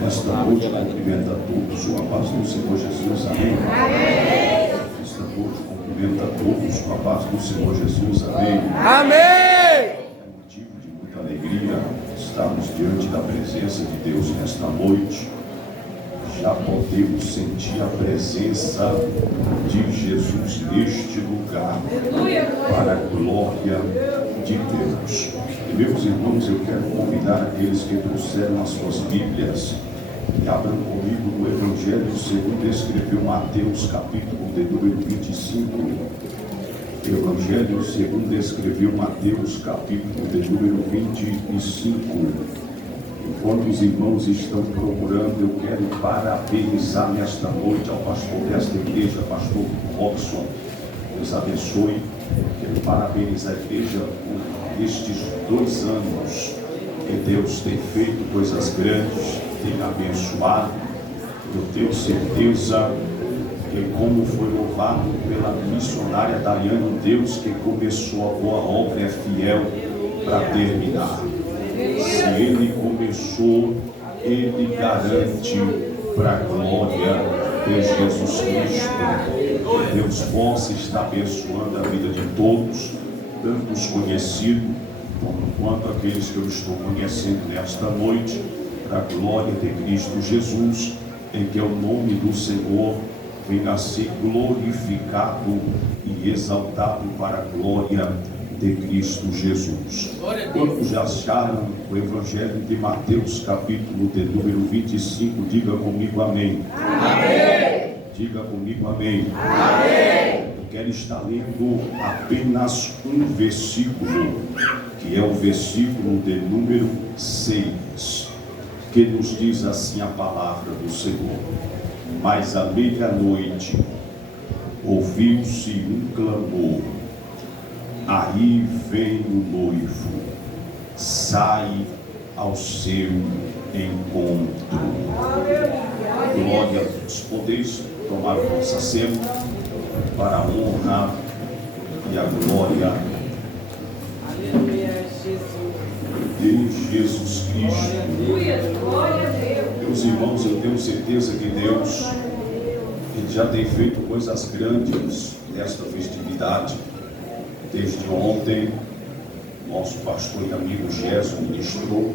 nesta noite cumprimenta a todos com a paz do Senhor Jesus, amém. Nesta noite cumprimenta a todos com a paz do Senhor Jesus, amém. Amém. É motivo de muita alegria estarmos diante da presença de Deus nesta noite. Já podemos sentir a presença de Jesus neste lugar, para a glória de Deus. E meus irmãos, eu quero convidar aqueles que trouxeram as suas Bíblias e abram comigo no Evangelho segundo escreveu Mateus, capítulo de número 25. Evangelho segundo escreveu Mateus, capítulo de número 25. Enquanto os irmãos estão procurando, eu quero parabenizar nesta noite ao pastor desta igreja, pastor Robson. Deus abençoe. Quero parabenizar a igreja por estes 2 anos que Deus tem feito coisas grandes, tem abençoado. Eu tenho certeza que, como foi louvado pela missionária Daiane, Deus que começou a boa obra é fiel para terminar. Se Ele começou, Ele garante para a glória de Jesus Cristo. Que Deus possa estar abençoando a vida de todos, tanto os conhecidos, quanto aqueles que eu estou conhecendo nesta noite, para a glória de Cristo Jesus, em que o nome do Senhor venha a ser glorificado e exaltado para a glória de Cristo Jesus. Quantos já acharam o Evangelho de Mateus, capítulo de número 25? Diga comigo amém. Amém. Diga comigo amém. Amém. Eu quero estar lendo apenas um versículo, que é o versículo de número 6, que nos diz assim a palavra do Senhor. Mas à meia-noite ouviu-se um clamor: aí vem o noivo, sai ao seu encontro. Glória a Deus. Podeis tomar o vosso assento para a honra e a glória de Jesus Cristo. Meus irmãos, eu tenho certeza que Deus Ele já tem feito coisas grandes nesta festividade. Desde ontem, nosso pastor e amigo Gerson ministrou.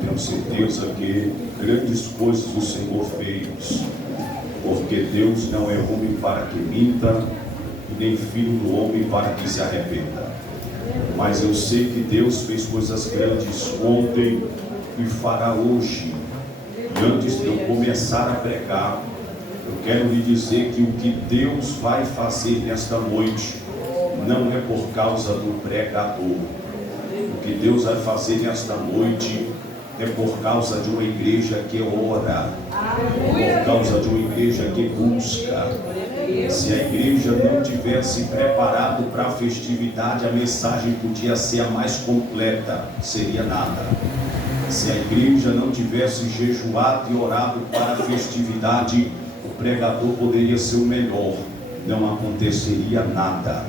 Tenho certeza que grandes coisas o Senhor fez, porque Deus não é homem para que minta, e nem filho do homem para que se arrependa. Mas eu sei que Deus fez coisas grandes ontem e fará hoje. E antes de eu começar a pregar, eu quero lhe dizer que o que Deus vai fazer nesta noite não é por causa do pregador. O que Deus vai fazer nesta noite é por causa de uma igreja que ora, por causa de uma igreja que busca. Se a igreja não tivesse preparado para a festividade, a mensagem podia ser a mais completa, seria nada. Se a igreja não tivesse jejuado e orado para a festividade, o pregador poderia ser o melhor, não aconteceria nada.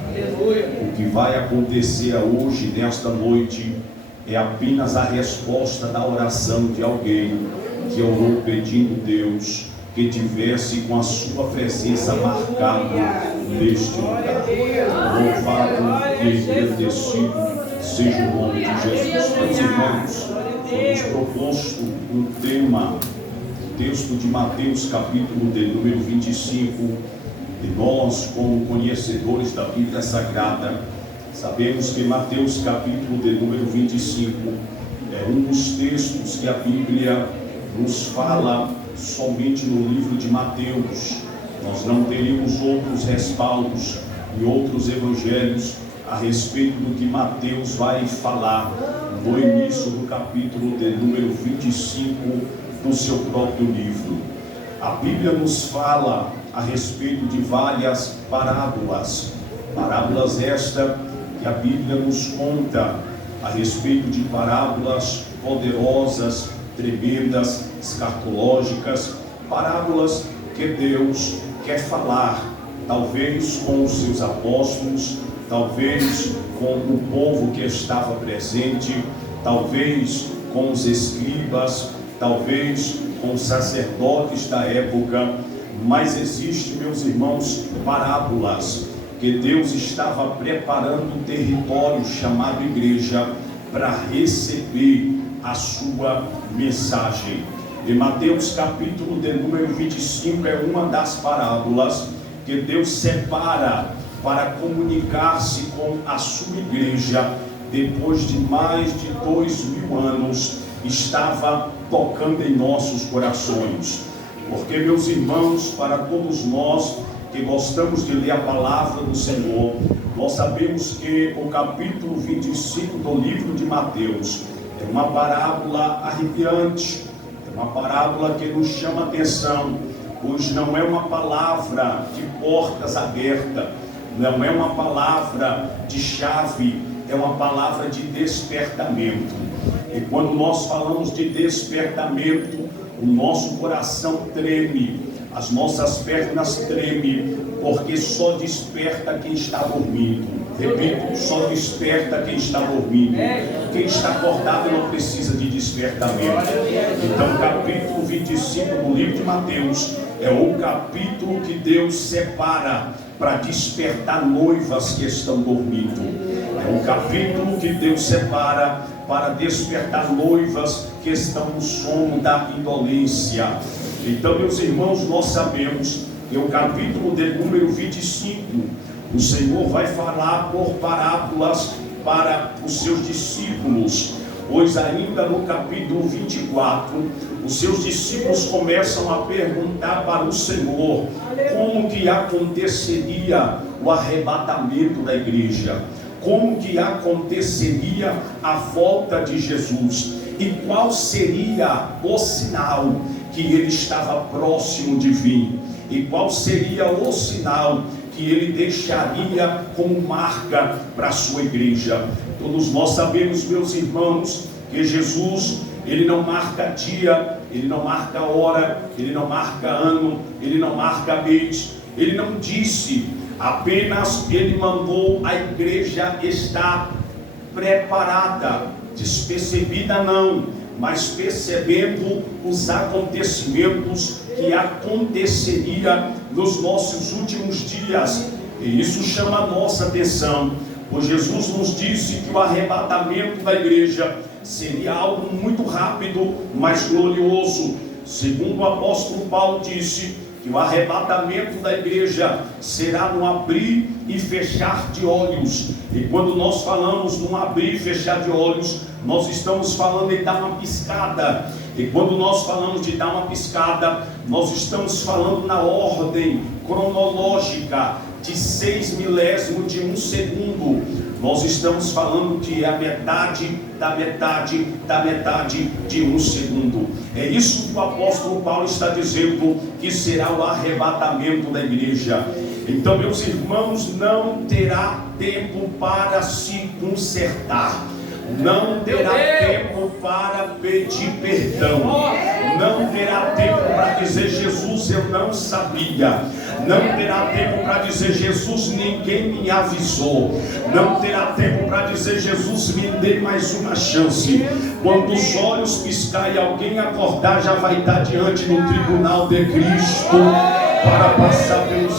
O que vai acontecer hoje, nesta noite, é apenas a resposta da oração de alguém que orou pedindo a Deus que tivesse com a sua presença marcado neste lugar. Louvado e engrandecido seja o nome de Jesus. Meus irmãos, foi-nos proposto um tema, o texto de Mateus, capítulo de número 25. E nós, como conhecedores da Bíblia Sagrada, sabemos que Mateus, capítulo de número 25, é um dos textos que a Bíblia nos fala somente no livro de Mateus. Nós não teríamos outros respaldos e outros evangelhos a respeito do que Mateus vai falar no início do capítulo de número 25 do seu próprio livro. A Bíblia nos fala a respeito de várias parábolas esta que a Bíblia nos conta a respeito de parábolas poderosas, tremendas, escatológicas, parábolas que Deus quer falar, talvez com os seus apóstolos, talvez com o povo que estava presente, talvez com os escribas, talvez com os sacerdotes da época, mas existe, meus irmãos, parábolas, que Deus estava preparando um território chamado igreja para receber a sua mensagem. Em Mateus capítulo de número 25 é uma das parábolas que Deus separa para comunicar-se com a sua igreja. Depois de mais de 2000 anos, estava tocando em nossos corações. Porque, meus irmãos, para todos nós que gostamos de ler a palavra do Senhor, nós sabemos que o capítulo 25 do livro de Mateus é uma parábola arrepiante, é uma parábola que nos chama a atenção, pois não é uma palavra de portas abertas, não é uma palavra de chave, é uma palavra de despertamento. E quando nós falamos de despertamento, o nosso coração treme, as nossas pernas tremem, porque só desperta quem está dormindo. Repito, só desperta quem está dormindo. Quem está acordado não precisa de despertamento. Então, o capítulo 25 do livro de Mateus é o capítulo que Deus separa para despertar noivas que estão dormindo. É um capítulo que Deus separa para despertar noivas que estão no sono da indolência. Então, meus irmãos, nós sabemos que o capítulo de número 25, o Senhor vai falar por parábolas para os seus discípulos, pois ainda no capítulo 24, os seus discípulos começam a perguntar para o Senhor como que aconteceria o arrebatamento da igreja, como que aconteceria a volta de Jesus e qual seria o sinal que ele estava próximo de vir, e qual seria o sinal que ele deixaria como marca para a sua igreja. Todos nós sabemos, meus irmãos, que Jesus, ele não marca dia, ele não marca hora, ele não marca ano, ele não marca mês, ele não disse, apenas ele mandou a igreja estar preparada, despercebida não, mas percebendo os acontecimentos que aconteceria nos nossos últimos dias. E isso chama a nossa atenção, pois Jesus nos disse que o arrebatamento da igreja seria algo muito rápido, mas glorioso. Segundo o apóstolo Paulo disse, que o arrebatamento da igreja será no abrir e fechar de olhos. E quando nós falamos no abrir e fechar de olhos, nós estamos falando em dar uma piscada. E quando nós falamos de dar uma piscada, nós estamos falando na ordem cronológica de 6 milésimos de um segundo. Nós estamos falando que é a metade da metade da metade de um segundo. É isso que o apóstolo Paulo está dizendo que será o arrebatamento da igreja. Então, meus irmãos, não terá tempo para se consertar, não terá tempo para pedir perdão, não terá tempo para dizer Jesus, eu não sabia, não terá tempo para dizer Jesus, ninguém me avisou, não terá tempo para dizer Jesus, me dê mais uma chance. Quando os olhos piscar e alguém acordar, já vai estar diante do tribunal de Cristo para passar pelo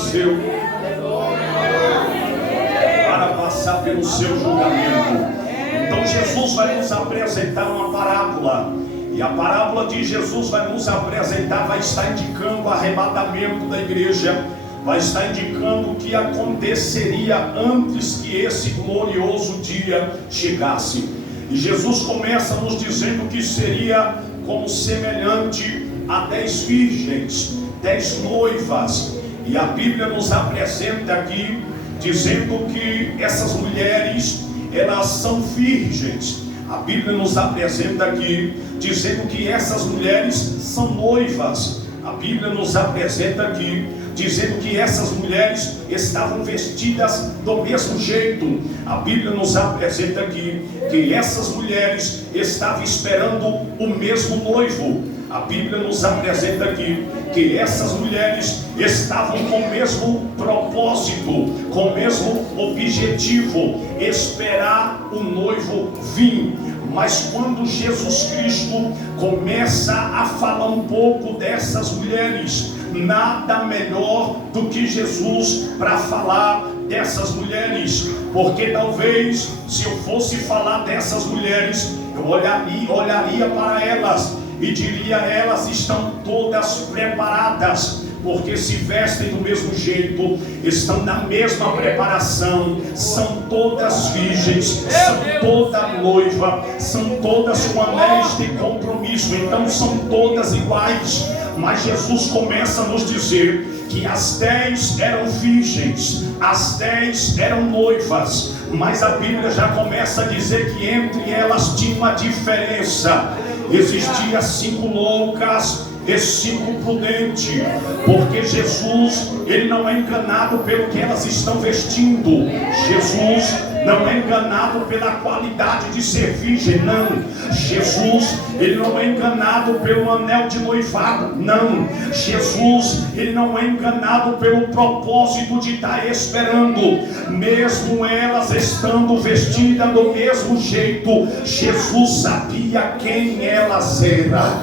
seu julgamento. Então Jesus vai nos apresentar uma parábola, e a parábola de Jesus vai nos apresentar, vai estar indicando o arrebatamento da igreja, vai estar indicando o que aconteceria antes que esse glorioso dia chegasse. E Jesus começa nos dizendo que seria como semelhante a 10 virgens, 10 noivas, e a Bíblia nos apresenta aqui dizendo que essas mulheres, elas são virgens. A Bíblia nos apresenta aqui dizendo que essas mulheres são noivas. A Bíblia nos apresenta aqui dizendo que essas mulheres estavam vestidas do mesmo jeito. A Bíblia nos apresenta aqui que essas mulheres estavam esperando o mesmo noivo. A Bíblia nos apresenta aqui que essas mulheres estavam com o mesmo propósito, com o mesmo objetivo: esperar o noivo vir. Mas quando Jesus Cristo começa a falar um pouco dessas mulheres, nada melhor do que Jesus para falar dessas mulheres, porque talvez se eu fosse falar dessas mulheres, eu olharia para elas e diria: elas estão todas preparadas, porque se vestem do mesmo jeito, estão na mesma preparação, são todas virgens, são toda noiva, são todas com anéis de compromisso, então são todas iguais. Mas Jesus começa a nos dizer que as 10 eram virgens, as 10 eram noivas, mas a Bíblia já começa a dizer que entre elas tinha uma diferença. Existia 5 loucas e 5 prudentes, porque Jesus, ele não é enganado pelo que elas estão vestindo. Jesus não é enganado pela qualidade de ser virgem, não. Jesus, ele não é enganado pelo anel de noivado, não. Jesus, ele não é enganado pelo propósito de estar esperando. Mesmo elas estando vestidas do mesmo jeito, Jesus sabia quem elas eram.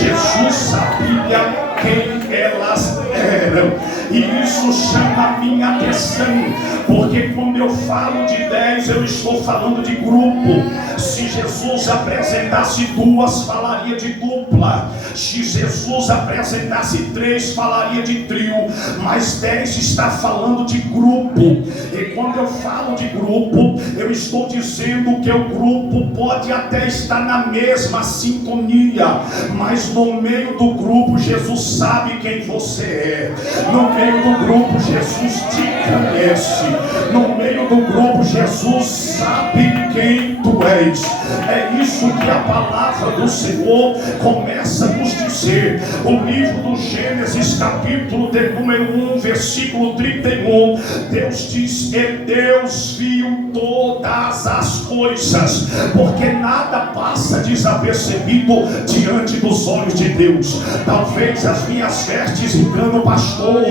Jesus sabia quem elas eram. E isso chama a minha atenção, porque quando eu falo de 10, eu estou falando de grupo. Se Jesus apresentasse 2, falaria de dupla. Se Jesus apresentasse 3, falaria de trio. Mas 10 está falando de grupo. E quando eu falo de grupo, eu estou dizendo que o grupo pode até estar na mesma sintonia, mas no meio do grupo Jesus sabe quem você é. No meio do grupo Jesus te conhece. No meio do grupo Jesus sabe quem tu és. É isso que a palavra do Senhor começa a nos dizer. O livro do Gênesis, capítulo de número 1, versículo 31, Deus diz que Deus viu todas as coisas, porque nada passa desapercebido diante dos olhos de Deus. Talvez as minhas vestes enganam o pastor,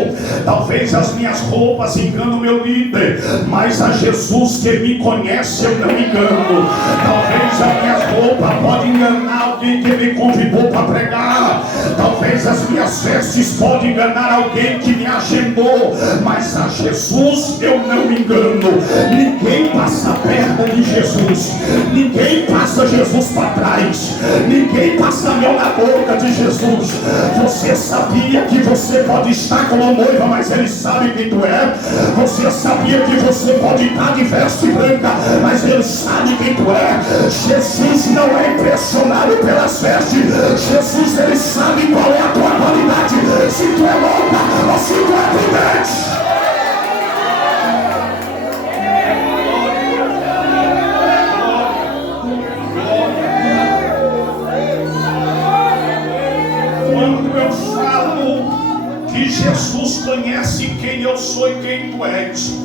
talvez as minhas roupas enganam o meu líder, mas a Jesus que me conhece eu não engano. Talvez a minha roupa pode enganar alguém que me convidou para pregar, talvez as minhas vestes podem enganar alguém que me agendou, mas a Jesus eu não me engano. Ninguém passa perto de Jesus, ninguém passa Jesus para trás, ninguém passa a mão na boca de Jesus. Você sabia que você pode estar como noiva, mas ele sabe quem tu é? Você sabia que você pode estar de veste branca, mas ele sabe quem tu é? Jesus não é impressionado pelas vestes. Jesus, ele sabe qual é a tua qualidade, se tu é louca ou se tu é prudente. Quando eu falo que Jesus conhece quem eu sou e quem tu és,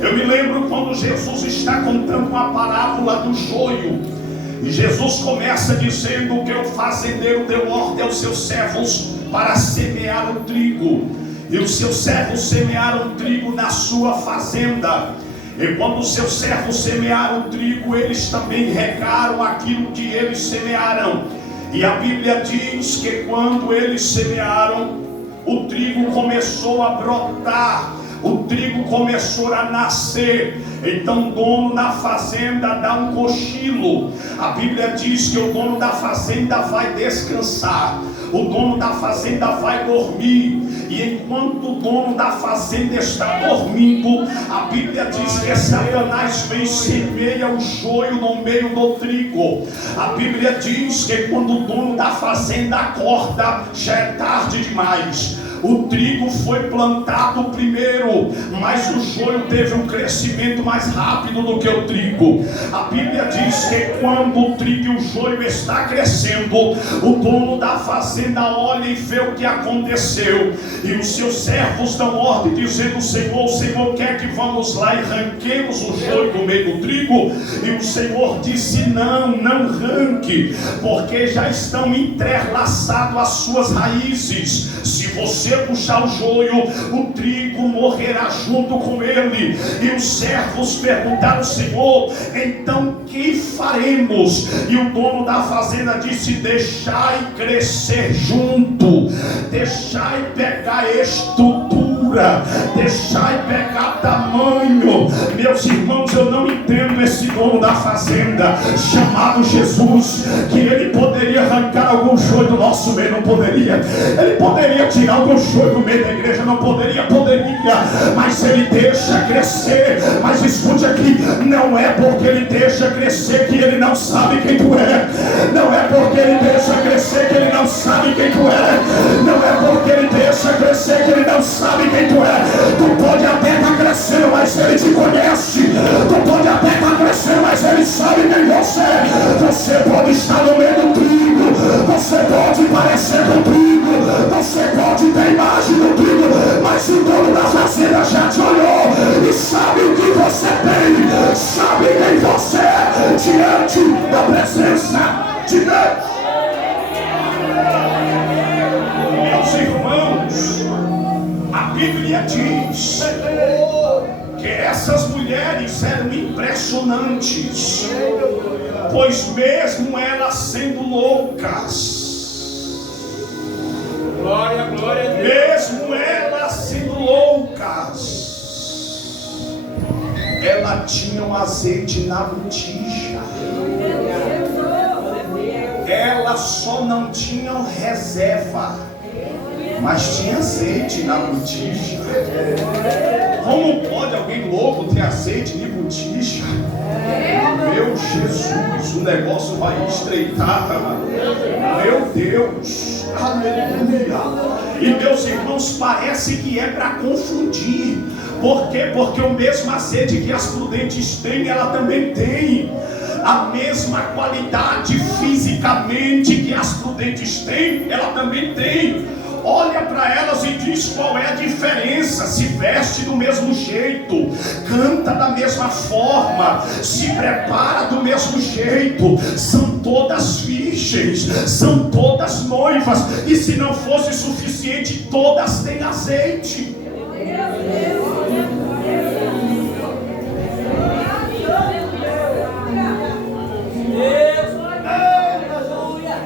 eu me lembro quando Jesus está contando uma parábola do joio, e Jesus começa dizendo que o fazendeiro deu ordem aos seus servos para semear o trigo, e os seus servos semearam trigo na sua fazenda. E quando os seus servos semearam o trigo, eles também regaram aquilo que eles semearam. E a Bíblia diz que quando eles semearam, o trigo começou a brotar, o trigo começou a nascer. Então o dono da fazenda dá um cochilo. A Bíblia diz que o dono da fazenda vai descansar, o dono da fazenda vai dormir. E enquanto o dono da fazenda está dormindo, a Bíblia diz que Satanás vem e semeia o joio no meio do trigo. A Bíblia diz que quando o dono da fazenda acorda, já é tarde demais. O trigo foi plantado primeiro, joio, mas o joio teve um crescimento mais rápido do que o trigo. A Bíblia diz que quando o trigo e o joio está crescendo, o dono da fazenda olha e vê o que aconteceu, e os seus servos dão ordem dizendo: Senhor, o Senhor quer que vamos lá e arranquemos o joio do meio do trigo? E o Senhor disse: não arranque, porque já estão entrelaçadas as suas raízes. Se você puxar o joio, o trigo morrerá junto com ele. E os servos perguntaram: Senhor, então que faremos? E o dono da fazenda disse: deixai crescer junto, deixai pegar estrutura, deixai pegar tamanho. Meus irmãos, eu não entendo esse dono da fazenda chamado Jesus, que ele poderia arrancar algum joio do nosso meio, não poderia. Ele poderia tirar algum joio do meio da igreja, não poderia, mas ele deixa crescer. Mas escute aqui, não é porque ele deixa crescer que ele não sabe quem tu é. Não é porque ele deixa crescer que ele não sabe quem tu é. Não é porque ele deixa crescer que ele não sabe quem tu é. Tu pode até estar crescendo, mas ele te conhece. Tu pode até estar crescendo, mas ele sabe quem você é. Você pode estar no meio do trigo, você pode parecer com o trigo, você pode ter imagem do trigo, mas o dono da fazenda já te olhou e sabe o que você tem, sabe quem você é diante da presença de Deus. Meus irmãos, a Bíblia diz que essas mulheres eram impressionantes, pois mesmo elas sendo loucas, Glória a Deus. mesmo elas sendo loucas, elas tinham azeite na botija. Elas só não tinham reserva, mas tinha azeite na botija. Como pode alguém louco ter azeite de botija? Meu Jesus, o negócio vai estreitar. Meu Deus, aleluia. E meus irmãos, parece que é para confundir. Por quê? Porque o mesmo azeite que as prudentes têm, ela também tem. A mesma qualidade fisicamente que as prudentes têm, ela também tem. Olha para elas e diz qual é a diferença. Se veste do mesmo jeito, canta da mesma forma, se prepara do mesmo jeito. São todas virgens, são todas noivas. E se não fosse suficiente, todas têm azeite.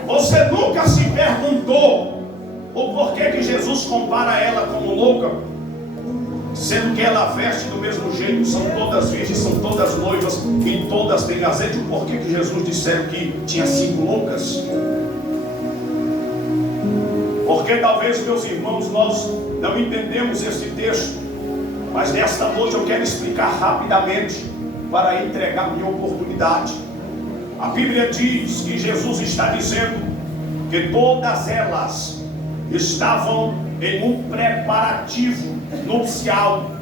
Você nunca se perguntou o porquê que Jesus compara ela como louca, sendo que ela veste do mesmo jeito, são todas virgens, são todas noivas e todas têm azeite? O porquê que Jesus disseram que tinha 5 loucas? Porque talvez, meus irmãos, nós não entendemos esse texto, mas nesta noite eu quero explicar rapidamente para entregar minha oportunidade. A Bíblia diz que Jesus está dizendo que todas elas estavam em um preparativo nupcial.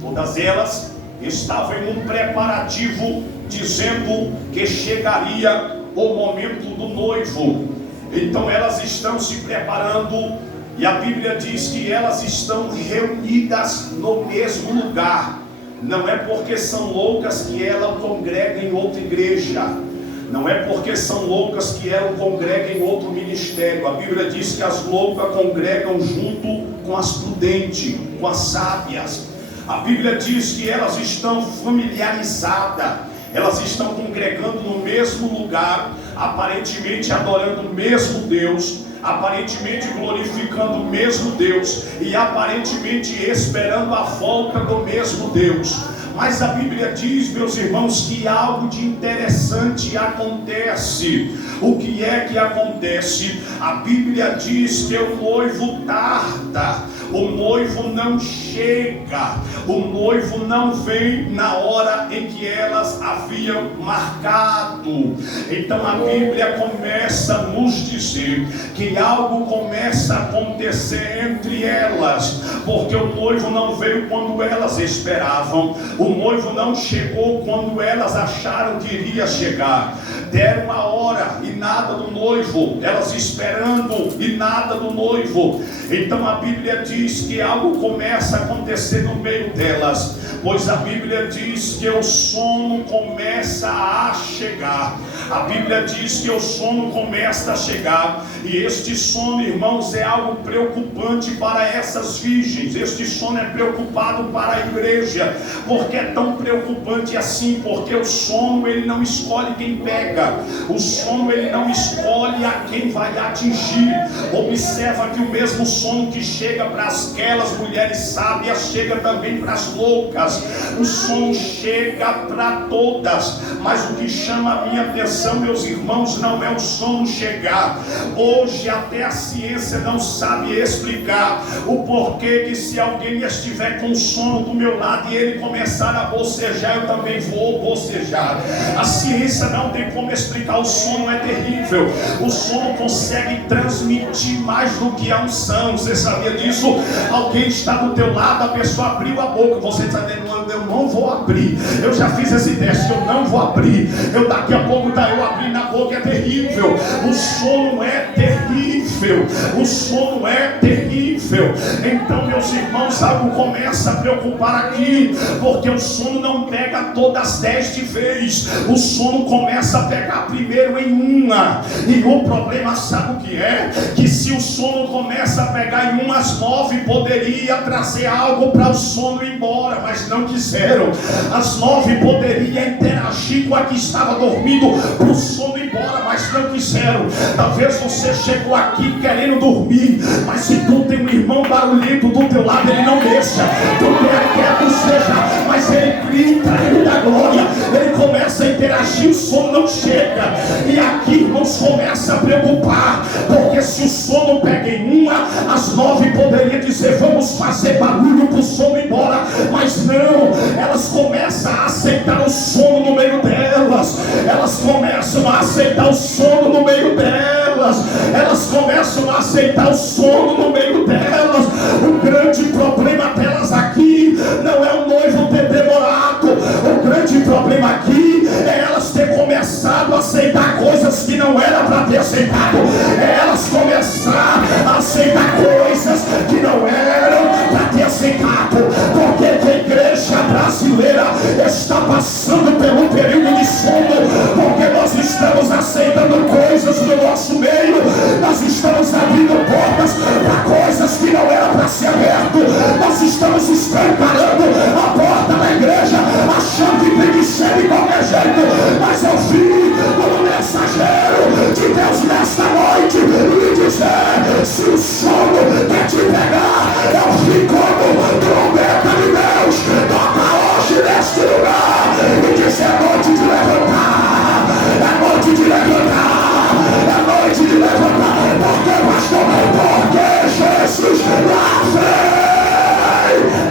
Todas elas estavam em um preparativo, dizendo que chegaria o momento do noivo. Então elas estão se preparando, e a Bíblia diz que elas estão reunidas no mesmo lugar. Não é porque são loucas que elas congregam em outra igreja. Não é porque são loucas que elas congregam em outro ministério. A Bíblia diz que as loucas congregam junto com as prudentes, com as sábias. A Bíblia diz que elas estão familiarizadas, elas estão congregando no mesmo lugar, aparentemente adorando o mesmo Deus, aparentemente glorificando o mesmo Deus e aparentemente esperando a volta do mesmo Deus. Mas a Bíblia diz, meus irmãos, que algo de interessante acontece. O que é que acontece? A Bíblia diz que o noivo tarda. O noivo não chega, o noivo não vem na hora em que elas haviam marcado. Então a Bíblia começa a nos dizer que algo começa a acontecer entre elas, porque o noivo não veio quando elas esperavam, o noivo não chegou quando elas acharam que iria chegar. Deram uma hora e nada do noivo, elas esperando e nada do noivo. Então a Bíblia diz que algo começa a acontecer no meio delas, pois a Bíblia diz que o sono começa a chegar. A Bíblia diz que o sono começa a chegar, e este sono, irmãos, é algo preocupante para essas virgens. Este sono é preocupado para a igreja. Porque é tão preocupante assim? Porque o sono, ele não escolhe quem pega, o sono, ele não escolhe a quem vai atingir. Observa que o mesmo sono que chega para aquelas mulheres sábias chega também para as loucas. O sono chega para todas, mas o que chama a minha atenção, meus irmãos, não é o sono chegar. Hoje até a ciência não sabe explicar o porquê que se alguém estiver com sono do meu lado e ele começar a bocejar, eu também vou bocejar. A ciência não tem como explicar. O sono é terrível. O sono consegue transmitir mais do que a unção. Você sabia disso? Alguém está do teu lado, a pessoa abriu a boca, você está dizendo: eu não vou abrir. Eu já fiz esse teste, eu não vou abrir. Daqui a pouco eu abri na boca, é terrível. O sono é terrível. O sono é terrível. Então, meus irmãos, algo começa a preocupar aqui, porque o sono não pega todas 10 de vez. O sono começa a pegar primeiro em uma. E o problema, sabe o que é? Que se o sono começa a pegar em umas 9, poderia trazer algo para o sono ir embora, mas não quiseram. As 9 poderia interagir com a que estava dormindo para o sono ir embora, mas não quiseram. Talvez você chegou aqui querendo dormir, mas se tu tem um irmão barulhento do teu lado, ele não deixa. Tu quer quieto seja, mas ele grita, ele dá glória, ele começa a interagir, o sono não chega. E aqui, irmãos, começa a preocupar, porque se o sono pega em uma, as 9 poderia dizer: vamos fazer barulho para o sono ir embora, mas não. Elas começam a aceitar o sono no meio delas. Elas começam a aceitar o sono no meio delas. Elas começam a aceitar o sono no meio delas. O grande problema delas aqui não é o noivo ter demorado. O grande problema aqui é elas ter começado a aceitar coisas que não era para ter aceitado. É elas começar a aceitar coisas que não eram para ter aceitado. Porque a igreja brasileira está passando pelo período de sono, porque nós estamos aceitando coisas no nosso meio. Nós estamos abrindo portas para coisas que não eram para ser aberto. Nós estamos escancarando a porta da igreja, achando que tem que ser de qualquer jeito. Mas eu vi como mensageiro de Deus nesta noite lhe dizer: se o sono quer te pegar, eu vi como trombeta de Deus toca hoje neste lugar e diz: é noite de levantar, é noite de levantar, é noite de levantar. Porque, pastor, porque Jesus lá vem.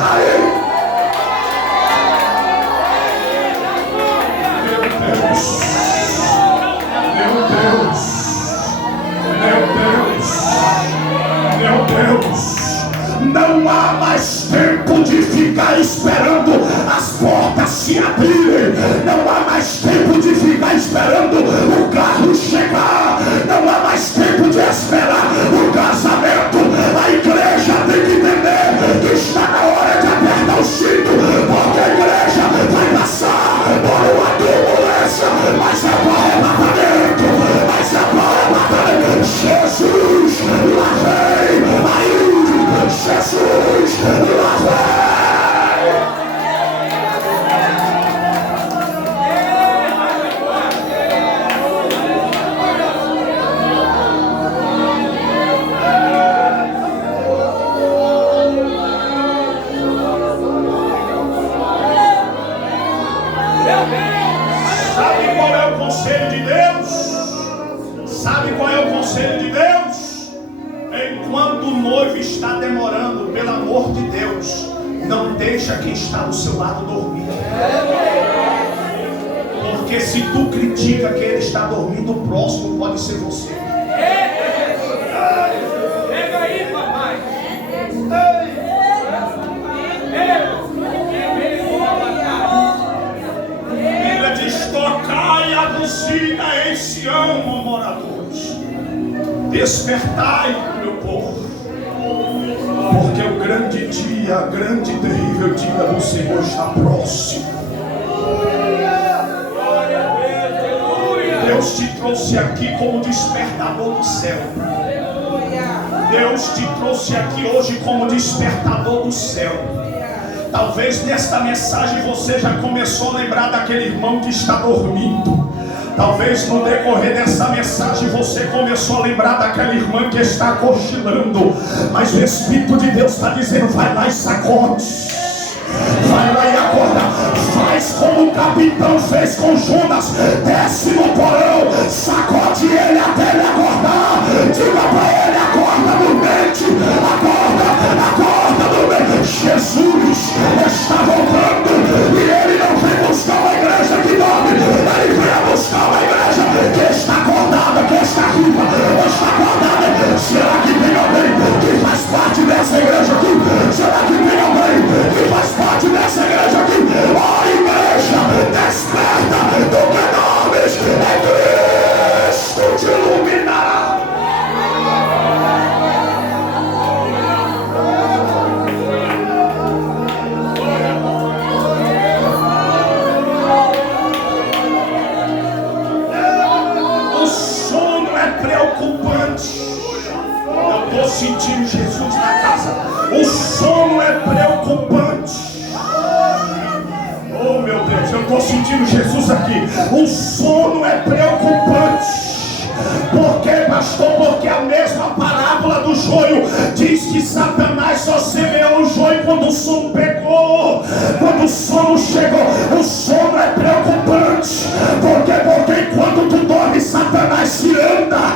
Aí, meu Deus, não há mais tempo de ficar esperando as portas se abrirem. Não há mais tempo de ficar esperando o carro chegar. Não há mais tempo de esperar o casamento. A igreja tem que entender que está na hora de apertar o cinto, porque a igreja vai passar por uma turbulência, mas é para arrebatamento, mas é para arrebatamento. Jesus lá vem, aí Jesus lá vem. deixa quem está do seu lado dormir. Porque se tu critica que ele está dormindo, o próximo pode ser você. Pega aí, papai. Bíblia diz: tocai a buzina em Sião, ó moradores. Despertai, meu povo. Porque o grande dia, grande e terrível dia do Senhor está próximo. Deus te trouxe aqui como despertador do céu. Deus te trouxe aqui hoje como despertador do céu. Talvez nesta mensagem você já começou a lembrar daquele irmão que está dormindo. Talvez no decorrer dessa mensagem você começou a lembrar daquela irmã que está cochilando. Mas o Espírito de Deus está dizendo: vai lá e sacode. Vai lá e acorda. Faz como o capitão fez com Jonas. Desce no porão, sacode ele até ele acordar. Diga para ele: acorda, dormente. Acorda, dormente. Jesus está voltando. E ele não vem buscar uma igreja que dorme. Ele vem buscar uma igreja que está acordada, que está viva, está acordada. Será que tem alguém que faz parte dessa igreja aqui? Será que tem alguém que faz parte dessa igreja aqui? Ó igreja, desperta do que dormes, Cristo te iluminará. O sono é preocupante. Eu estou sentindo Jesus na casa. O sono é preocupante. Oh meu Deus, eu estou sentindo Jesus aqui. O sono é preocupante. Por quê, pastor? Porque a mesma parábola do joio diz que Satanás só semeou o joio quando o sono pegou. Quando o sono chegou. O sono é preocupante. Por quê? Porque enquanto tu dorme, Satanás se anda.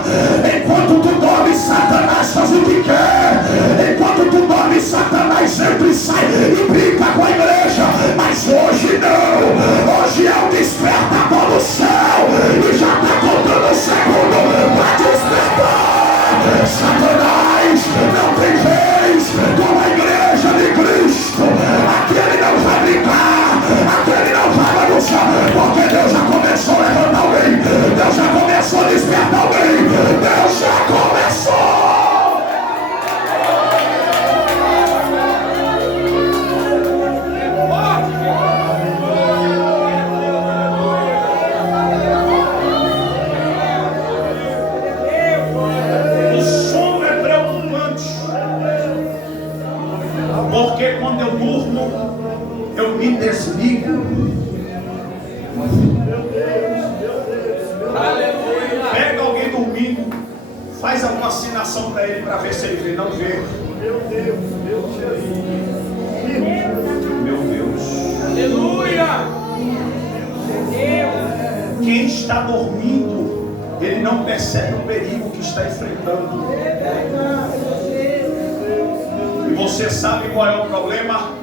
Enquanto tu dorme, Satanás faz o que quer. Enquanto tu dorme, Satanás entra e sai e brinca com a igreja. Mas hoje não. Hoje é o despertador do céu. E já está contando o segundo para despertar. Satanás não tem vez com a igreja de Cristo. Aqui ele não vai brincar. Aqui ele não vai bagunçar. Porque Deus já começou a levantar alguém. Deus já começou a despertar alguém. Deus já começou. Porque quando eu durmo, eu me desligo. Pega alguém dormindo, faz alguma assinação para ele, para ver se ele vê. Não vê. Meu Deus. Aleluia. Quem está dormindo, ele não percebe o perigo que está enfrentando. E você sabe qual é o problema?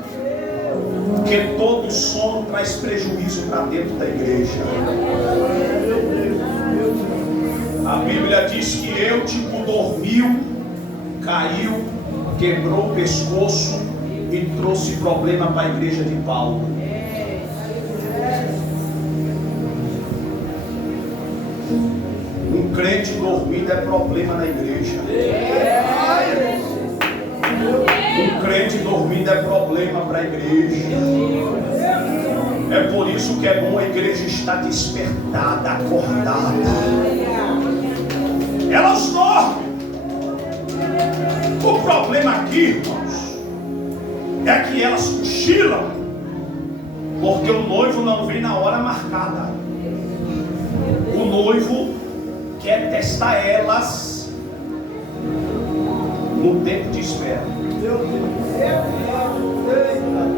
Porque todo sono traz prejuízo para dentro da igreja. A Bíblia diz que Eutico dormiu, caiu, quebrou o pescoço e trouxe problema para a igreja de Paulo. Um crente dormindo é problema na igreja. Um crente dormindo é problema para a igreja. É por isso que é bom a igreja estar despertada, acordada. Elas dormem. O problema aqui, irmãos, é que elas cochilam, porque o noivo não vem na hora marcada. O noivo quer testar elas no tempo de espera.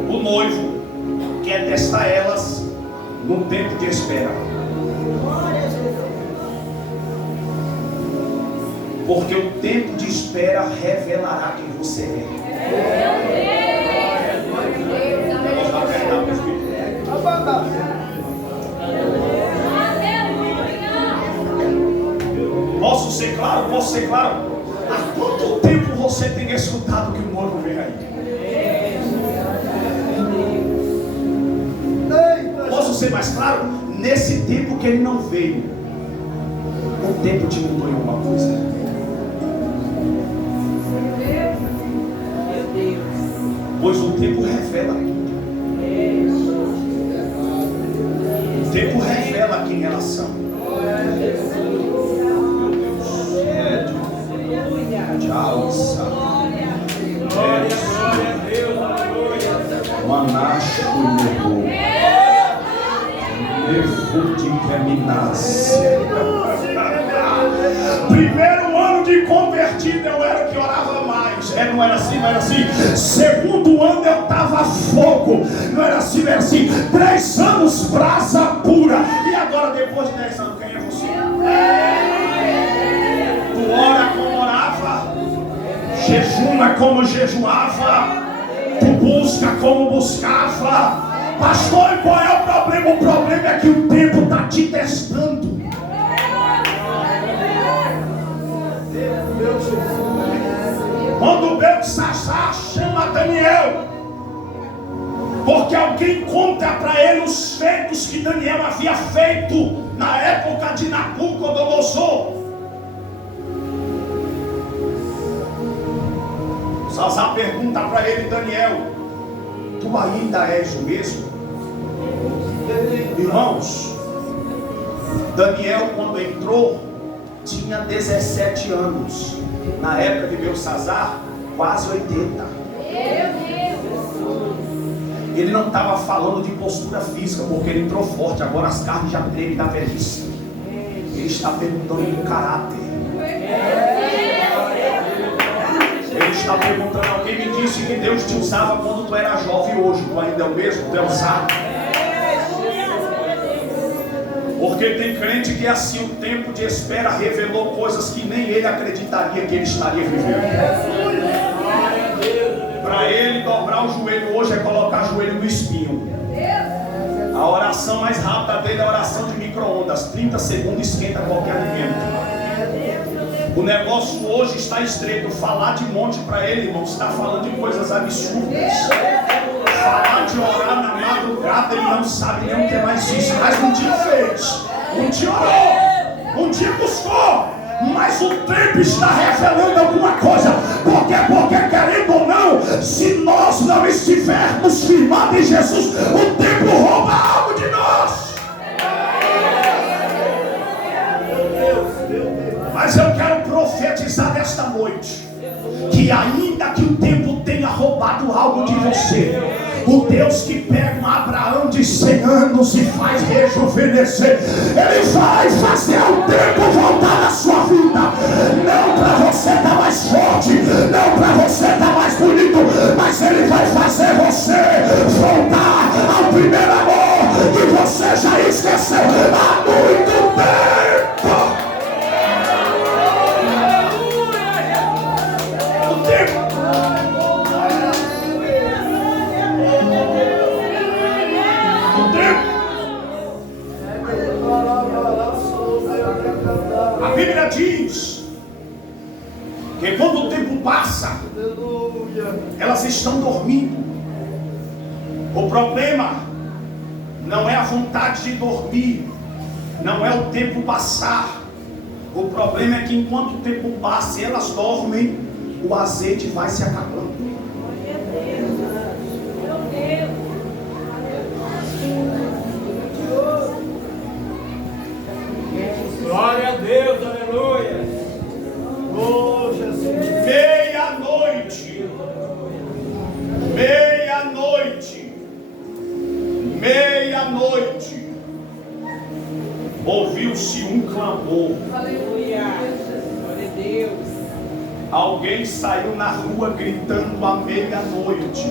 O noivo quer testar elas no tempo de espera. Porque o tempo de espera revelará quem você é. ser claro. Há quanto tempo você tem escutado que o noivo vem aí? Posso ser mais claro? Nesse tempo que ele não veio, o tempo te mudou em alguma coisa? Pois o tempo revela tudo. O tempo revela quem elas são. Tchau, Manacho levou de terminácia. Primeiro ano de convertido eu era que orava mais. Não era assim, não era assim. Segundo ano eu estava fogo. Não era assim, não era assim. 3 anos brasa pura. E agora depois de 10 anos, quem é você? Tu ora como orava, jejuma como jejuava, tu busca como buscava. Pastor, e qual é o problema? O problema é que o tempo está te testando. Quando Beltesazar chama Daniel, porque alguém conta para ele os feitos que Daniel havia feito na época de Nabucodonosor. Beltesazar pergunta para ele: Daniel, tu ainda és o mesmo? Irmãos, Daniel, quando entrou, tinha 17 anos. Na época de Beltesazar, quase 80. Ele não estava falando de postura física, porque ele entrou forte. Agora as carnes já tremem da velhice. Ele está perguntando do caráter. Ele está perguntando: alguém me disse que Deus te usava quando tu era jovem, hoje tu ainda é o mesmo? Tu é usado. Porque tem crente que assim o tempo de espera revelou coisas que nem ele acreditaria que ele estaria vivendo. Para ele dobrar o joelho hoje é colocar o joelho no espinho. A oração mais rápida dele é a oração de micro-ondas. 30 segundos esquenta qualquer alimento. O negócio hoje está estreito. Falar de monte para ele, irmão, está falando de coisas absurdas. Falar de orar na madrugada, ele não sabe nem o que mais isso. Mas um dia fez, um dia orou, um dia buscou. Mas o tempo está revelando alguma coisa. Porque querendo ou não, se nós não estivermos firmados em Jesus, o tempo rouba algo de nós. Mas eu quero profetizar nesta noite que ainda que o tempo tenha roubado algo de você, o Deus que pega um Abraão de 100 anos e faz rejuvenescer, Ele vai fazer o tempo voltar na sua vida. Não para você estar mais forte, não para você estar mais bonito, mas Ele vai fazer você voltar ao primeiro amor que você já esqueceu há muito tempo. A Bíblia diz que quando o tempo passa, elas estão dormindo. O problema não é a vontade de dormir, não é o tempo passar. O problema é que enquanto o tempo passa e elas dormem, o azeite vai se acabando. Glória a Deus, aleluia. Oh, Jesus. Meia-noite. Ouviu-se um clamor. Aleluia. Glória a Deus. Alguém saiu na rua gritando à meia-noite.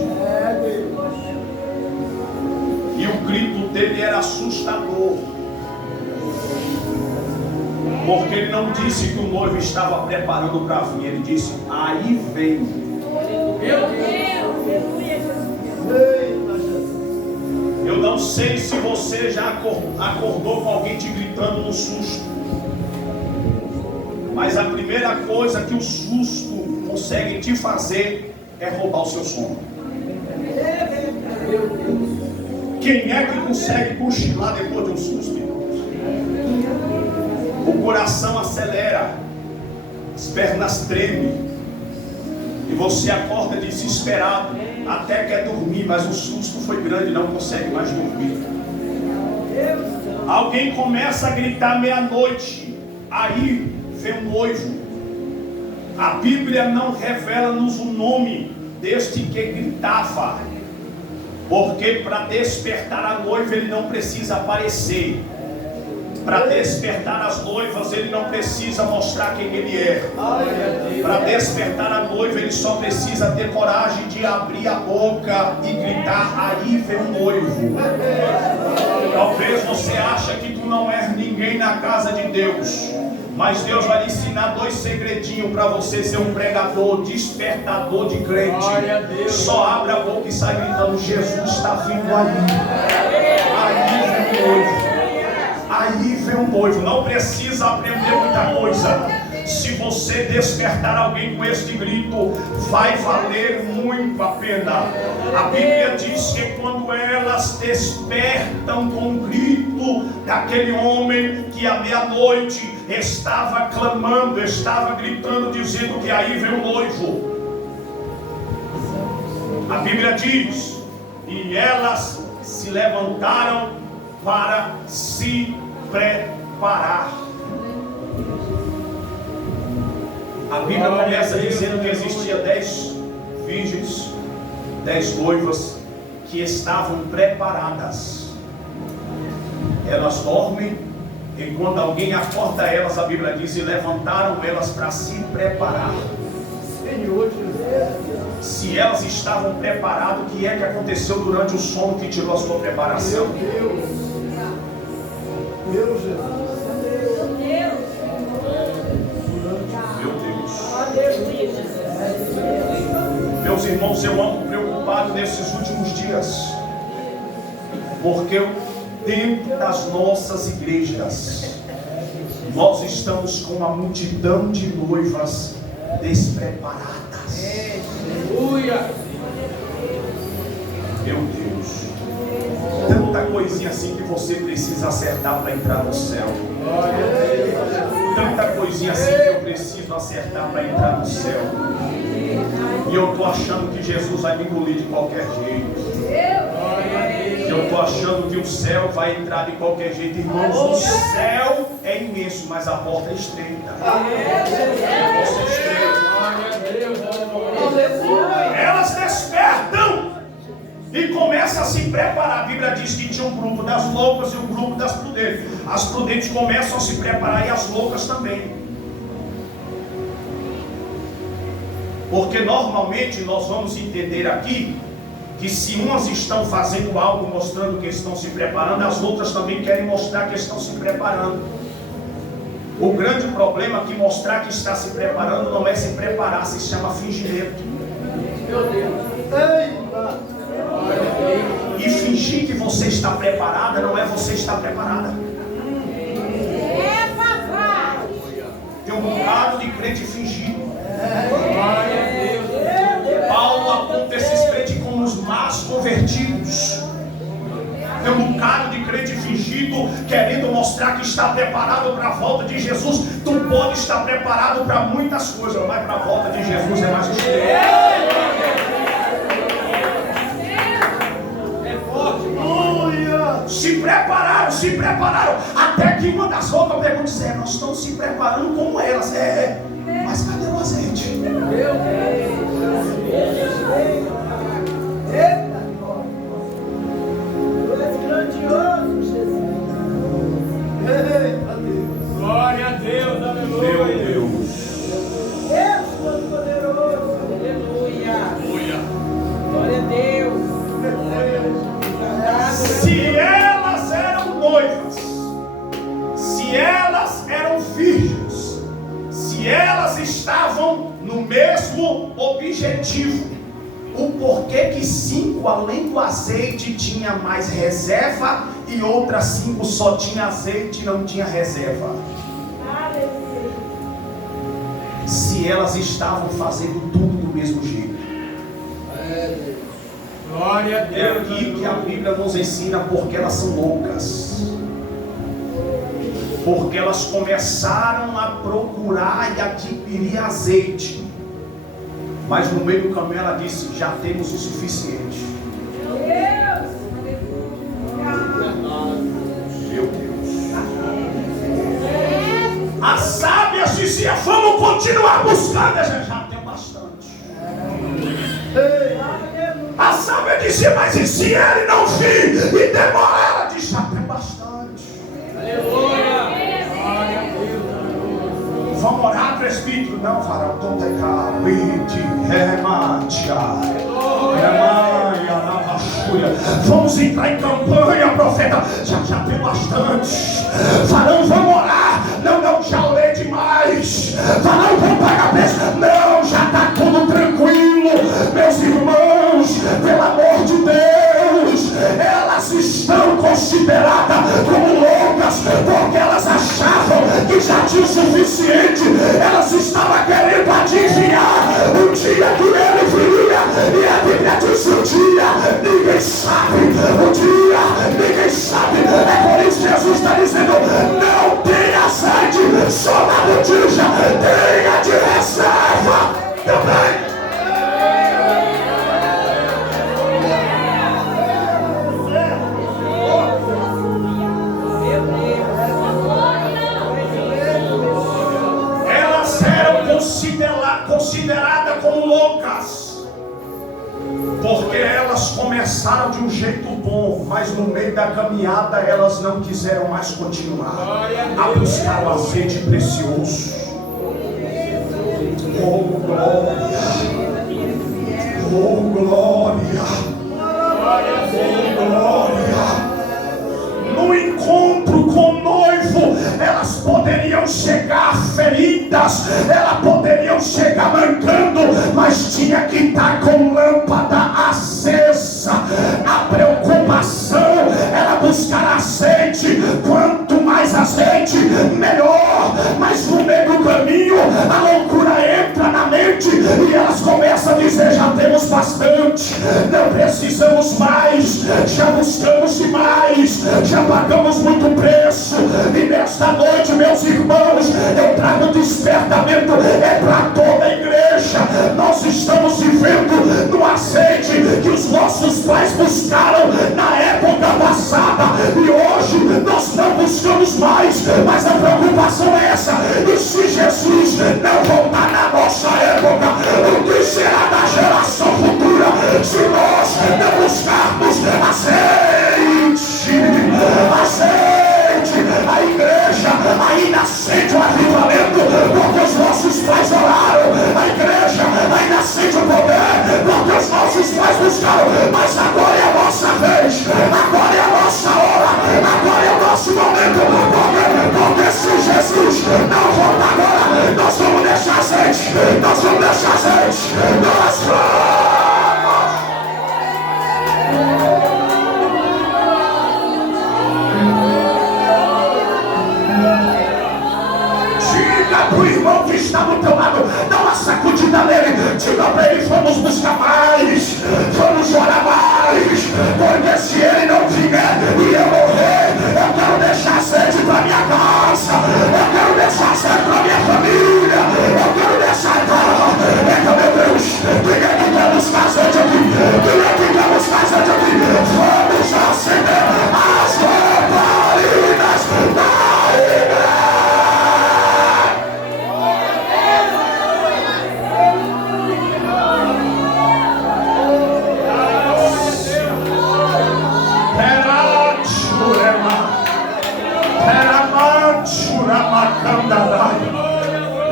E o grito dele era assustador. Porque ele não disse que o noivo estava preparando para vir. Ele disse: aí vem. Meu Deus. Eu não sei se você já acordou com alguém te gritando no susto. Mas a primeira coisa que o susto consegue te fazer é roubar o seu sono. Quem é que consegue cochilar depois de um susto? O coração acelera, as pernas tremem, e você acorda desesperado, até quer dormir, mas o susto foi grande, não consegue mais dormir. Alguém começa a gritar meia-noite, aí vem o noivo. A Bíblia não revela-nos o nome deste que gritava, porque para despertar a noiva ele não precisa aparecer. Para despertar as noivas ele não precisa mostrar quem ele é. Para despertar a noiva ele só precisa ter coragem de abrir a boca e gritar: aí vem o noivo. Talvez você ache que tu não és ninguém na casa de Deus, mas Deus vai lhe ensinar 2 segredinhos para você ser um pregador, despertador de crente. Só abre a boca e sai gritando: Jesus está vindo aí. Aí vem o noivo. Aí vem o noivo. Não precisa aprender muita coisa. Se você despertar alguém com este grito, vai valer muito a pena. A Bíblia diz que quando elas despertam com o grito daquele homem que à meia-noite estava clamando, estava gritando, dizendo que aí vem o noivo. A Bíblia diz: e elas se levantaram para se preparar. A Bíblia começa dizendo que existia 10 virgens, 10 noivas que estavam preparadas. Elas dormem, e quando alguém acorda elas, a Bíblia diz, e levantaram elas para se preparar. Senhor Jesus. Se elas estavam preparadas, o que é que aconteceu durante o sono que tirou a sua preparação? Meu Jesus. Meus irmãos, eu ando preocupado nesses últimos dias, porque dentro das nossas igrejas nós estamos com uma multidão de noivas despreparadas. Meu Deus, tanta coisinha assim que você precisa acertar para entrar no céu. Tanta coisinha assim que eu preciso acertar para entrar no céu. E eu estou achando que Jesus vai me engolir de qualquer jeito. Eu estou achando que o céu vai entrar de qualquer jeito. Irmãos, o céu é imenso, mas a porta é estreita. A porta é estreita. Elas despertam e começam a se preparar. A Bíblia diz que tinha um grupo das loucas e um grupo das prudentes. As prudentes começam a se preparar e as loucas também. Porque normalmente nós vamos entender aqui que se umas estão fazendo algo mostrando que estão se preparando, as outras também querem mostrar que estão se preparando. O grande problema é que mostrar que está se preparando não é se preparar, se chama fingimento. Meu Deus. E fingir que você está preparada não é você estar preparada. Tem um bocado de crente fingido. Paulo aponta esses crentes como os mais convertidos. Tem um bocado de crente fingido, querendo mostrar que está preparado para a volta de Jesus. Tu pode estar preparado para muitas coisas, mas para a volta de Jesus é mais estreito. Se prepararam, até que uma das roupas pegou e disse: nós estamos se preparando como elas. Mas cadê o azeite? Meu Deus. Eita, tu és grandioso, Jesus. Eita, Deus. Glória a Deus, aleluia. Meu Deus. Deus Todo-Poderoso. Aleluia. Glória a Deus. Se elas eram noivas, se elas eram virgens, se elas estavam no mesmo objetivo, o porquê que 5 além do azeite tinha mais reserva e outras 5 só tinha azeite e não tinha reserva? se elas estavam fazendo tudo do mesmo jeito. Glória a É Deus. aqui que a Bíblia nos ensina porque elas são loucas. Porque elas começaram a procurar e adquirir azeite. Mas no meio do caminho ela disse: já temos o suficiente. Meu Deus. As sábias diziam: vamos continuar buscando. Já tem bastante. A sábia dizia: mas e se ele não vir e demorar? Ela disse: já tem bastante. Aleluia. Vamos orar, presbítero? Não, varão, não tem cabide, vamos entrar em campanha, profeta. Já tem bastante. Varão, vamos orar. Não, já orei demais. Varão, vamos pagar preço. Não, já está tudo tranquilo. Meus irmãos, pelo amor de Deus, elas estão consideradas como loucas, porque elas achavam que já tinha o suficiente. Elas estavam querendo adivinhar o dia que ele viria, e a Bíblia diz: o dia ninguém sabe, o dia ninguém sabe. É por isso que Jesus está dizendo: não tenha sede, só na botija, tenha de reserva também. Consideradas como loucas, porque elas começaram de um jeito bom, mas no meio da caminhada elas não quiseram mais continuar a buscar o azeite precioso. Oh glória, oh glória, oh glória. No encontro com o noivo, elas poderiam chegar feridas, elas poderiam chegar mancando, mas tinha que estar com lâmpada acesa. A preocupação era buscar azeite, quanto mais azeite, melhor. Mas no meio do caminho, a loucura entra na mente e elas começam a dizer: já temos bastante, não precisamos mais, já buscamos demais, já pagamos muito preço. E nesta noite, meus irmãos, eu trago despertamento, é para toda a igreja. Nós estamos vivendo no azeite que os nossos pais buscaram na época passada, e hoje nós não buscamos mais. Mas a preocupação é essa: e se Jesus não voltar na nossa época, o que será da geração futura se nós não buscarmos azeite? A igreja ainda sente o avivamento, porque os nossos pais oraram. A igreja ainda sente o poder, porque os nossos pais buscaram. Mas agora é a nossa vez, agora é a nossa hora, agora é o nosso momento. Porque se Jesus não voltar agora, nós vamos deixar azeite, nós vamos deixar azeite, nós vamos. O irmão que está do teu lado, dá uma sacudida nele, diga para ele: vamos buscar mais, vamos orar mais, porque se ele não vier e eu morrer, eu quero deixar sede para minha casa, eu quero deixar sede para minha família, eu quero deixar. Eita, meu Deus, quem é que quer buscar sede aqui? Quem é que quer buscar sede aqui? Vamos acender as lamparinas da igreja.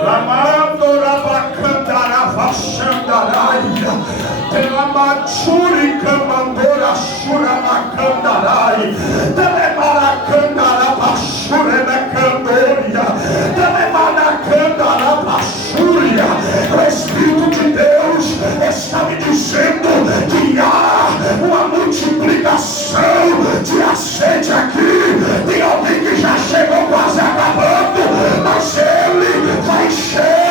Lamando rabacandara vashandaraia, telamachuri camandora shura macandarai, telemaracandara bashure mecandoria, telemaracandara bashuria. O Espírito de Deus está me dizendo que há uma multiplicação de azeite aqui. Tem alguém que já chegou quase acabando, mas ele vai encher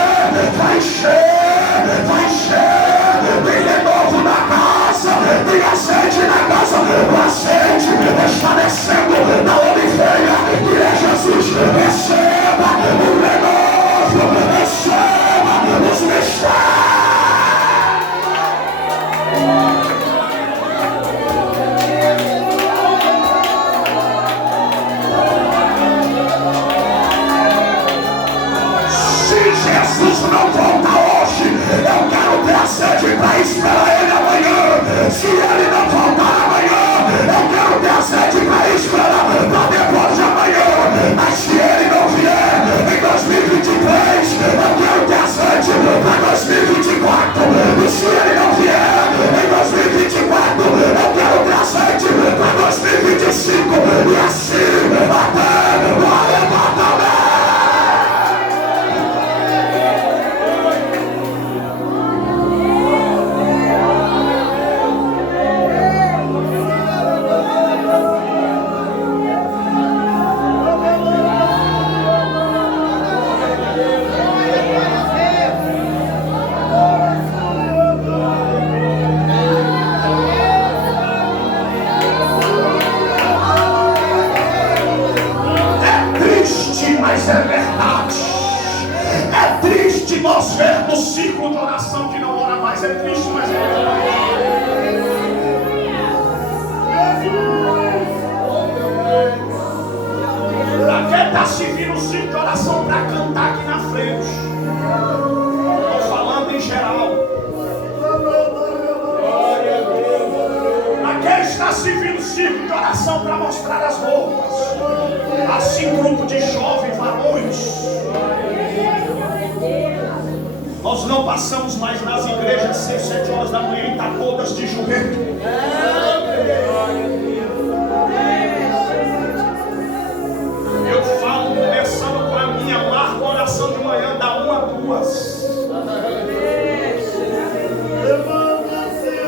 tipo de oração para mostrar as roupas. Assim, grupo de jovens, varões. Nós não passamos mais nas igrejas 6, 7 horas da manhã e está todas de joelho. Eu falo, conversando com a minha marca oração de manhã, da 1 a 2.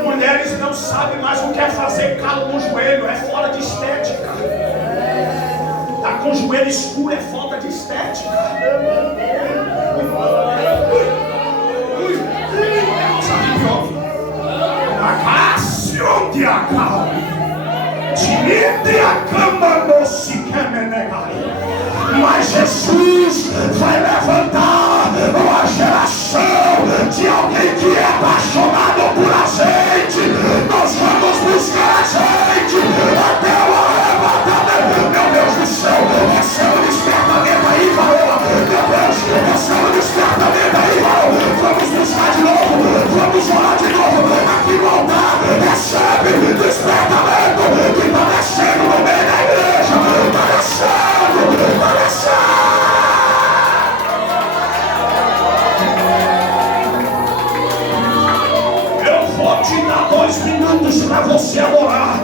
Mulheres não sabem mais o que é fazer calo no joelho, é fora de estética. Tá com o joelho escuro, é falta de estética. Sabe pior? Acácio de acau. Tirinde a cama no se quemenegai. Mas Jesus vai levantar uma geração de alguém que é apaixonado por azeite. Nós vamos buscar azeite até o arrebatamento. Meu Deus do céu, receba o despertamento aí, varão. Meu Deus, receba o despertamento aí, varão. Vamos buscar de novo, vamos orar de novo. Aqui no altar, recebe o despertamento que está descendo no meio da igreja. Está descendo, está descendo. Eu vou te dar 2 minutos para você adorar.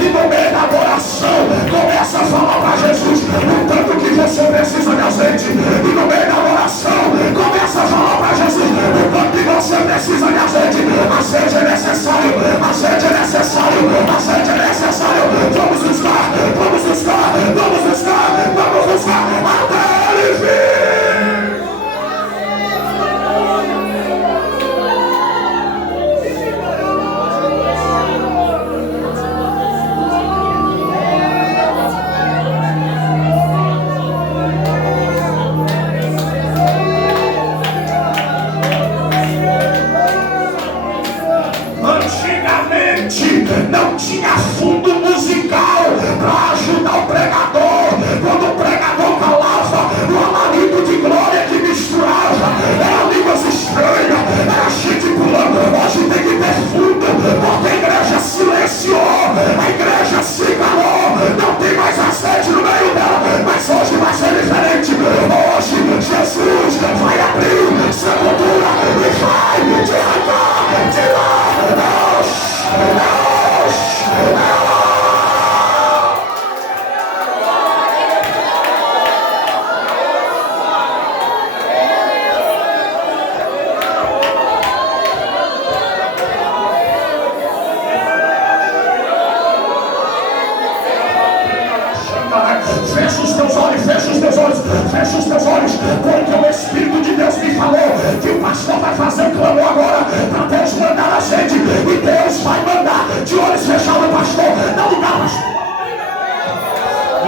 E no meio da adoração, começa a falar para Jesus o tanto que você precisa de azeite. E no meio da adoração, começa a falar para Jesus o tanto que você precisa de azeite. Azeite é necessário, azeite é necessário, azeite é necessário. Vamos buscar, vamos buscar, vamos buscar, vamos buscar até ele vir. Não tinha fundo musical para ajudar o pregador. Quando o pregador falava, o alarido de glória que misturava, era línguas estranhas, era gente pulando. Hoje tem que ter fundo, porque a igreja silenciou, a igreja se calou, não tem mais azeite no meio dela. Mas hoje vai ser diferente. Hoje Jesus vai abrir sepultura e vai te arrancar de lá. Fecha os teus olhos, fecha os teus olhos, fecha os teus olhos, porque o Espírito de Deus me falou que o pastor vai fazer um clamor agora para Deus mandar a gente, e Deus vai mandar de olhos fechados, pastor. Não dá, pastor.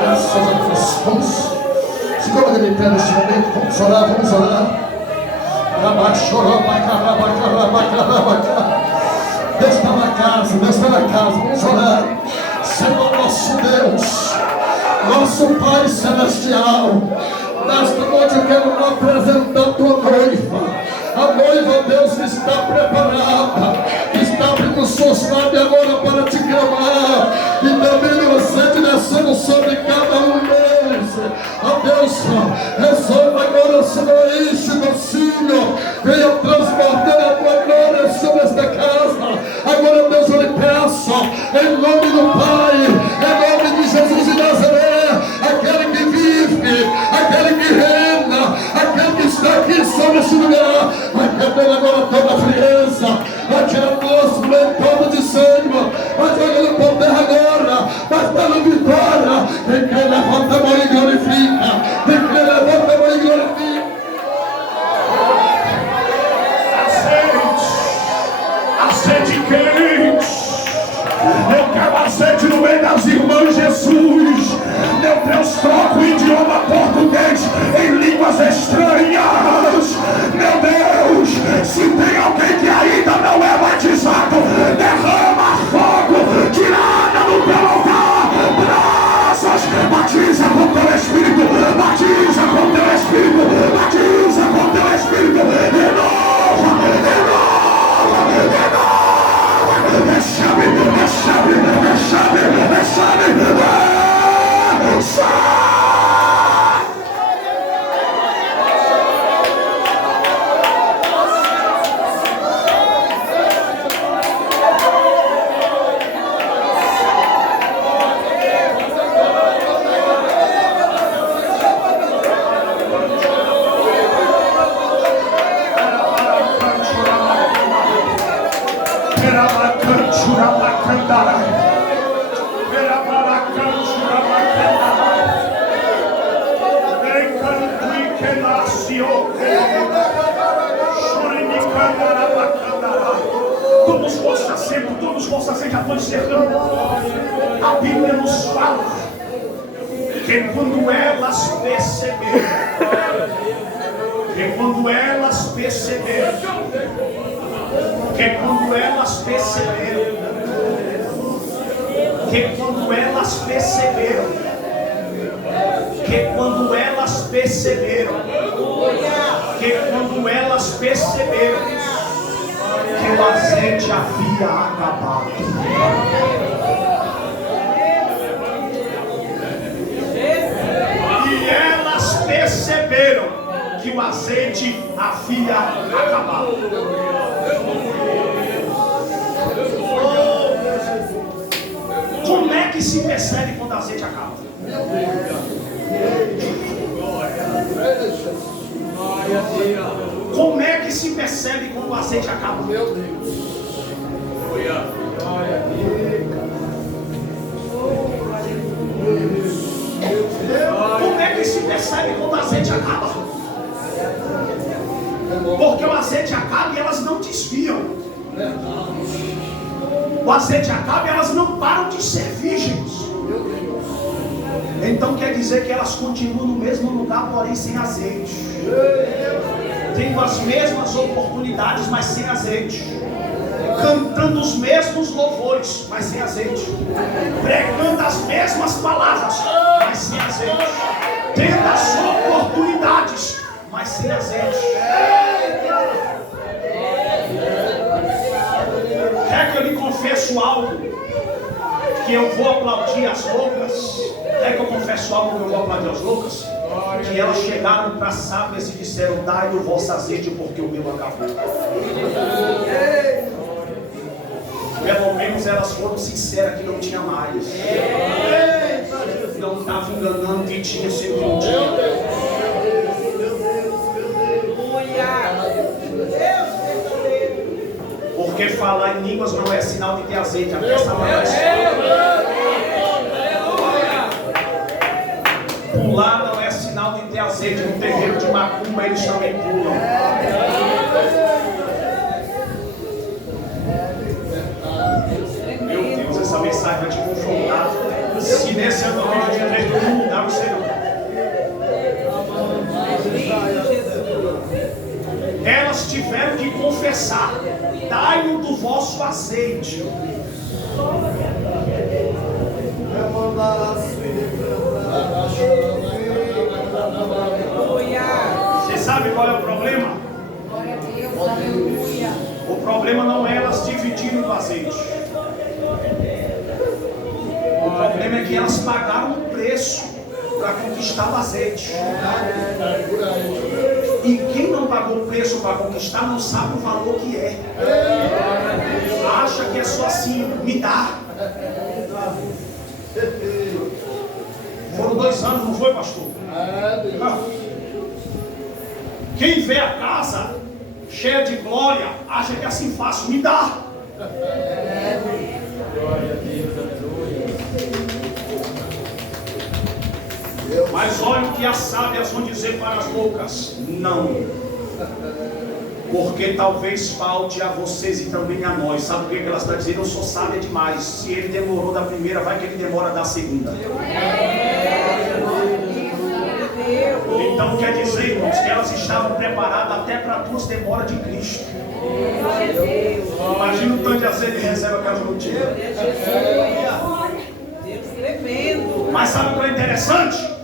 Graças a Deus. Vamos, se coloca de pé neste momento, vamos orar, vamos orar. Deus está na casa, Deus está na casa, vamos orar. Senhor nosso Deus, nosso Pai Celestial, nesta noite eu quero apresentar a tua noiva. A noiva, Deus, está preparada, está abrindo seus lábios agora para te clamar, e também o azeite descendo sobre cada um deles. Ó Deus, resolva agora, Senhor, enche do Senhor, venha transportar a tua glória sobre esta casa. Agora, Deus, eu lhe peço, em nome do Pai, em nome de Jesus de Nazaré, aquele que vive, aquele que reina, aquele que está aqui sobre esse lugar, vai perder agora toda a frieza, vai tirar nosso todo de sangue, vai jogando por terra agora, vai dando vitória. Quem quer levanta a mão e glorifica, quem quer levanta a mão e glorifica. Azeite quente, eu quero azeite no meio das irmãs Jesus. Meu Deus, troca o idioma português em línguas estranhas. Meu Deus, se tem alguém que ainda não é batizado, derrama fogo, tira água no teu altar, brasas, batiza com já estou encerrando. A Bíblia nos fala que quando elas perceberam, que quando elas perceberam que o azeite havia acabado. E elas perceberam que o azeite havia acabado. Como é que se percebe quando o azeite acaba? Como é que se percebe quando o azeite acaba? Meu Deus. Como é que se percebe quando o azeite acaba? Porque o azeite acaba e elas não desviam. O azeite acaba e elas não param de ser virgens. Então quer dizer que elas continuam no mesmo lugar, porém sem azeite. Tendo as mesmas oportunidades, mas sem azeite. Cantando os mesmos louvores, mas sem azeite. Pregando as mesmas palavras, mas sem azeite. Tendo as oportunidades, mas sem azeite. Quer que eu lhe confesso algo? Que eu vou aplaudir as loucas? Quer que eu confesso algo que eu vou aplaudir as loucas? Que elas chegaram para sábias e disseram: dai o vosso azeite porque o meu acabou. Pelo menos elas foram sinceras que não tinha mais. Não estavam enganando que tinha sempre um dia. Porque falar em línguas não é sinal de ter azeite, até Satanás. Pular não é sinal de ter azeite. No terreiro de macumba eles também pulam. Meu Deus, essa mensagem vai te confrontar. Se nesse ano de 2023 tu não mudar, você não. Elas tiveram que confessar: dai-no do vosso azeite. Você sabe qual é o problema? Glória a Deus, aleluia. O problema não é elas dividirem o azeite. O problema é que elas pagaram um preço para conquistar o azeite. E quem não pagou o preço para conquistar não sabe o valor que é. Acha que é só assim, me dá. Foram 2 anos, não foi, pastor? Quem vê a casa cheia de glória, acha que é assim fácil, me dá. Mas olha o que as sábias vão dizer para as loucas: não. Porque talvez falte a vocês e também a nós. Sabe o que elas estão dizendo? Eu sou sábia demais. Se ele demorou da primeira, vai que ele demora da segunda. Então quer dizer, irmãos, que elas estavam preparadas até para 2 demoras de Cristo. Imagina o tanto de azeite que recebe aquela notícia. Mas sabe o que é interessante?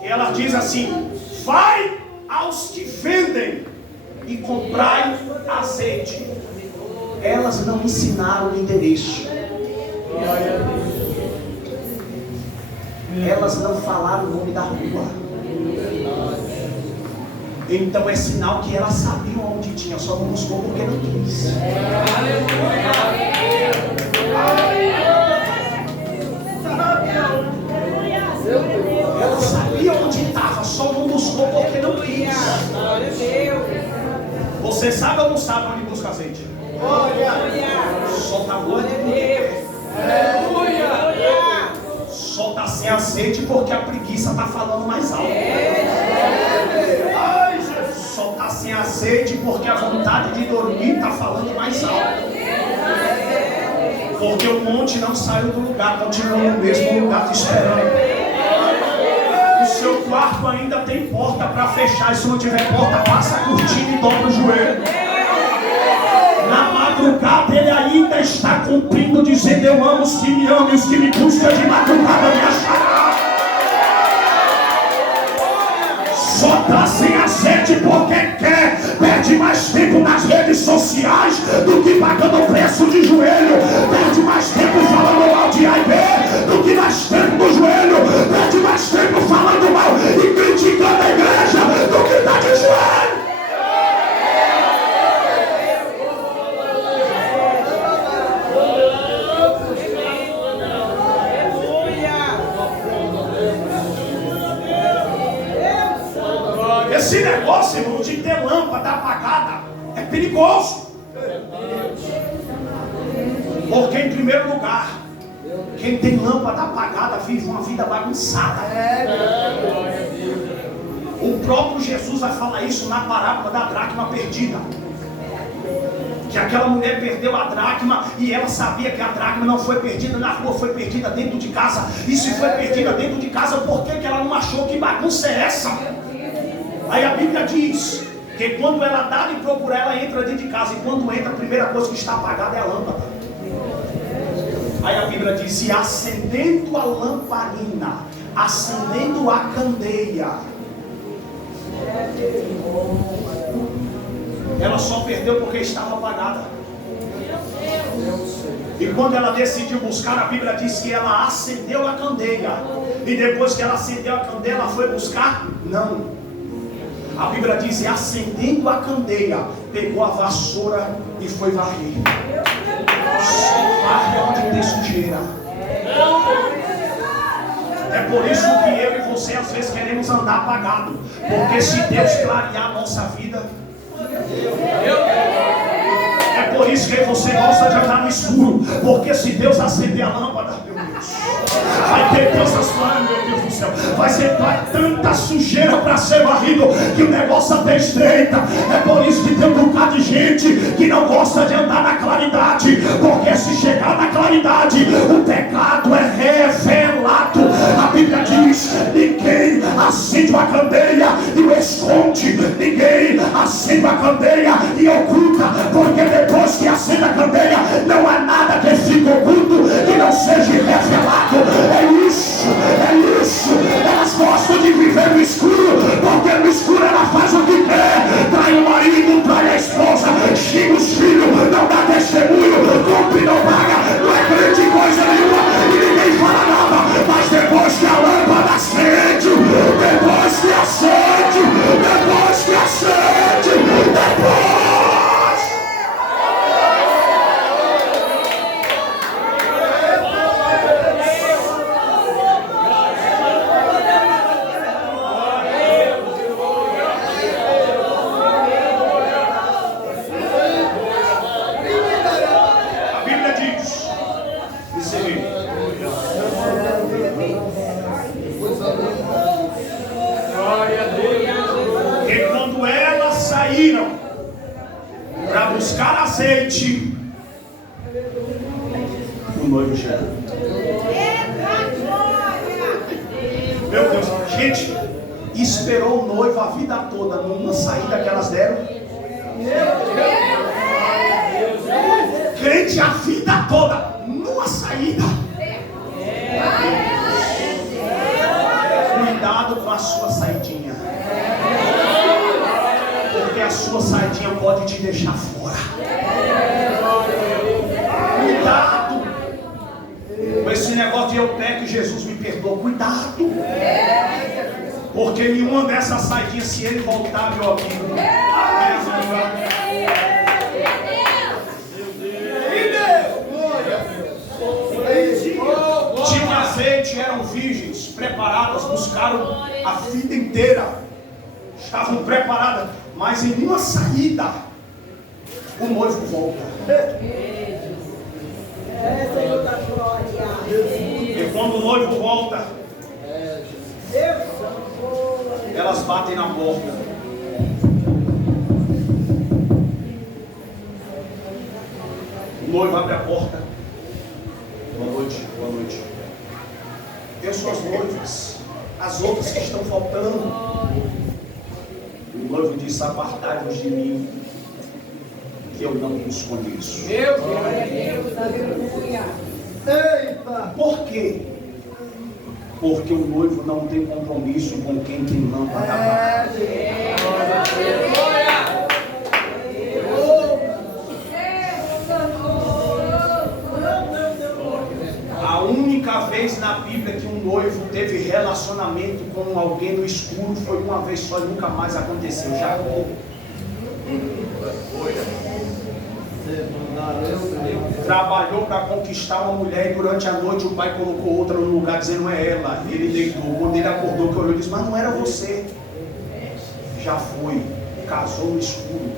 Que ela diz assim: vai aos que vendem e comprai azeite. Elas não ensinaram o endereço. Elas não falaram o nome da rua. Então é sinal que elas sabiam onde tinha, só não buscou porque não quis. Ela sabia onde estava, só não buscou porque não quis. Você sabe ou não sabe onde busca azeite? Só está louco. Só está sem azeite porque a preguiça está falando mais alto. Só está sem azeite porque a vontade de dormir está falando mais alto. Porque o monte não saiu do lugar, continua no mesmo lugar te esperando. O seu quarto ainda tem porta para fechar, e se não tiver porta, passa a cortina e dobra o joelho. Na madrugada ele ainda está cumprindo, dizendo: eu amo os que me amam, e os que me buscam de madrugada me acharão. Só está sem a sede porque quer. Perde mais tempo nas redes sociais do que pagando o preço de joelho. Perde mais tempo falando mal de A e B do que mais tempo no joelho. Perde mais tempo falando mal e criticando a igreja do que está de joelho. Esse negócio, irmão, de ter lâmpada apagada é perigoso. Porque, em primeiro lugar, quem tem lâmpada apagada vive uma vida bagunçada. O próprio Jesus vai falar isso na parábola da dracma perdida. Que aquela mulher perdeu a dracma e ela sabia que a dracma não foi perdida na rua, foi perdida dentro de casa. E se foi perdida dentro de casa, por que ela não achou? Que bagunça é essa? Aí a Bíblia diz que quando ela dá de procurar, ela entra dentro de casa. E quando entra, a primeira coisa que está apagada é a lâmpada. Aí a Bíblia diz: e acendendo a lamparina, acendendo a candeia, ela só perdeu porque estava apagada. E quando ela decidiu buscar, a Bíblia diz que ela acendeu a candeia. E depois que ela acendeu a candeia, ela foi buscar? Não. A Bíblia diz: e acendendo a candeia, pegou a vassoura e foi varrer. Só varre onde tem sujeira. É por isso que eu e você às vezes queremos andar apagado. Porque se Deus clarear a nossa vida, é por isso que você gosta de andar no escuro. Porque se Deus acender a lâmpada, meu Deus, vai ter coisas lá, meu Deus do céu. Vai tanta sujeira para ser varrido que o negócio até estreita. É por isso que tem um bocado de gente que não gosta de andar na claridade. Porque se chegar na claridade, o pecado é revelado. A Bíblia diz: ninguém acende uma candeia e o esconde. Ninguém acende uma candeia e oculta. Porque depois que acende a candeia, não há nada que fique oculto que não seja revelado. É isso, é isso. Elas gostam de viver no escuro, porque no escuro ela faz o que quer. Trai o marido, trai a esposa, xinga os filhos, não dá testemunho, compra e não paga, não é grande coisa nenhuma e ninguém fala nada. Mas depois que a lâmpada acende, depois que acende, depois que acende, depois... para buscar azeite, o noivo chega. Meu Deus, gente, esperou o noivo a vida toda numa saída que elas deram. Crente a vida toda numa saída. Cuidado com a sua saidinha. Porque a sua saidinha pode te deixar fora. Cuidado com esse negócio de eu peco e Jesus me perdoa. Cuidado. Porque nenhuma dessas saidinhas, se ele voltar, meu amigo, tinha azeite, eram virgens, preparadas, buscaram a vida inteira, estavam preparadas, mas em uma saída, o noivo volta. E quando o noivo volta, elas batem na porta. O noivo abre a porta. são as noivas, as outras que estão faltando. O noivo disse: apartai-vos de mim, que eu não vos conheço. Meu Glória a Deus, aleluia. Eita! Por quê? Porque o noivo não tem compromisso com quem tem lâmpada apagada. A única vez na Bíblia que um noivo teve relacionamento com alguém no escuro foi uma vez só e nunca mais aconteceu. Jacó. Trabalhou para conquistar uma mulher e durante a noite o pai colocou outra no lugar dizendo: não é ela. Ele deitou. Quando ele acordou, que olhou e disse: mas não era você. Já foi. Casou no escuro.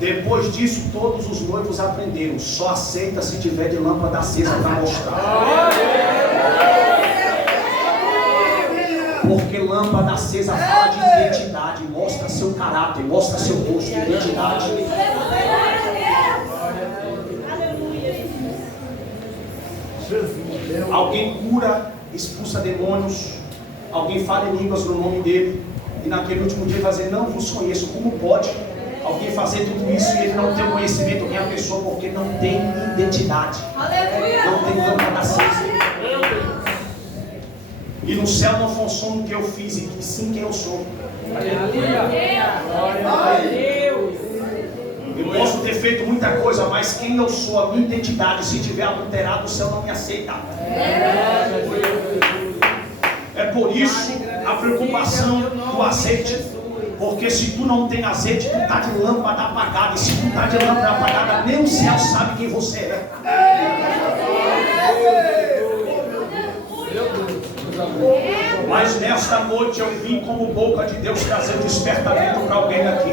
Depois disso, todos os noivos aprenderam: só aceita se tiver de lâmpada acesa para mostrar. Porque lâmpada acesa fala de identidade, mostra seu caráter, mostra seu rosto, identidade. Alguém cura, expulsa demônios, alguém fala em línguas no nome dele, e naquele último dia vai dizer: não vos conheço. Como pode alguém fazer tudo isso e ele não tem conhecimento quem é a pessoa? Porque não tem identidade, não tem lâmpada acesa. E no céu não funciona o que eu fiz, e sim quem eu sou. Eu posso ter feito muita coisa, mas quem eu sou, a minha identidade, se tiver adulterado, o céu não me aceita. É por isso a preocupação do azeite. Porque se tu não tem azeite, tu está de lâmpada apagada. E se tu está de lâmpada apagada, nem o céu sabe quem você é. Mas nesta noite eu vim como boca de Deus trazer despertamento para alguém aqui.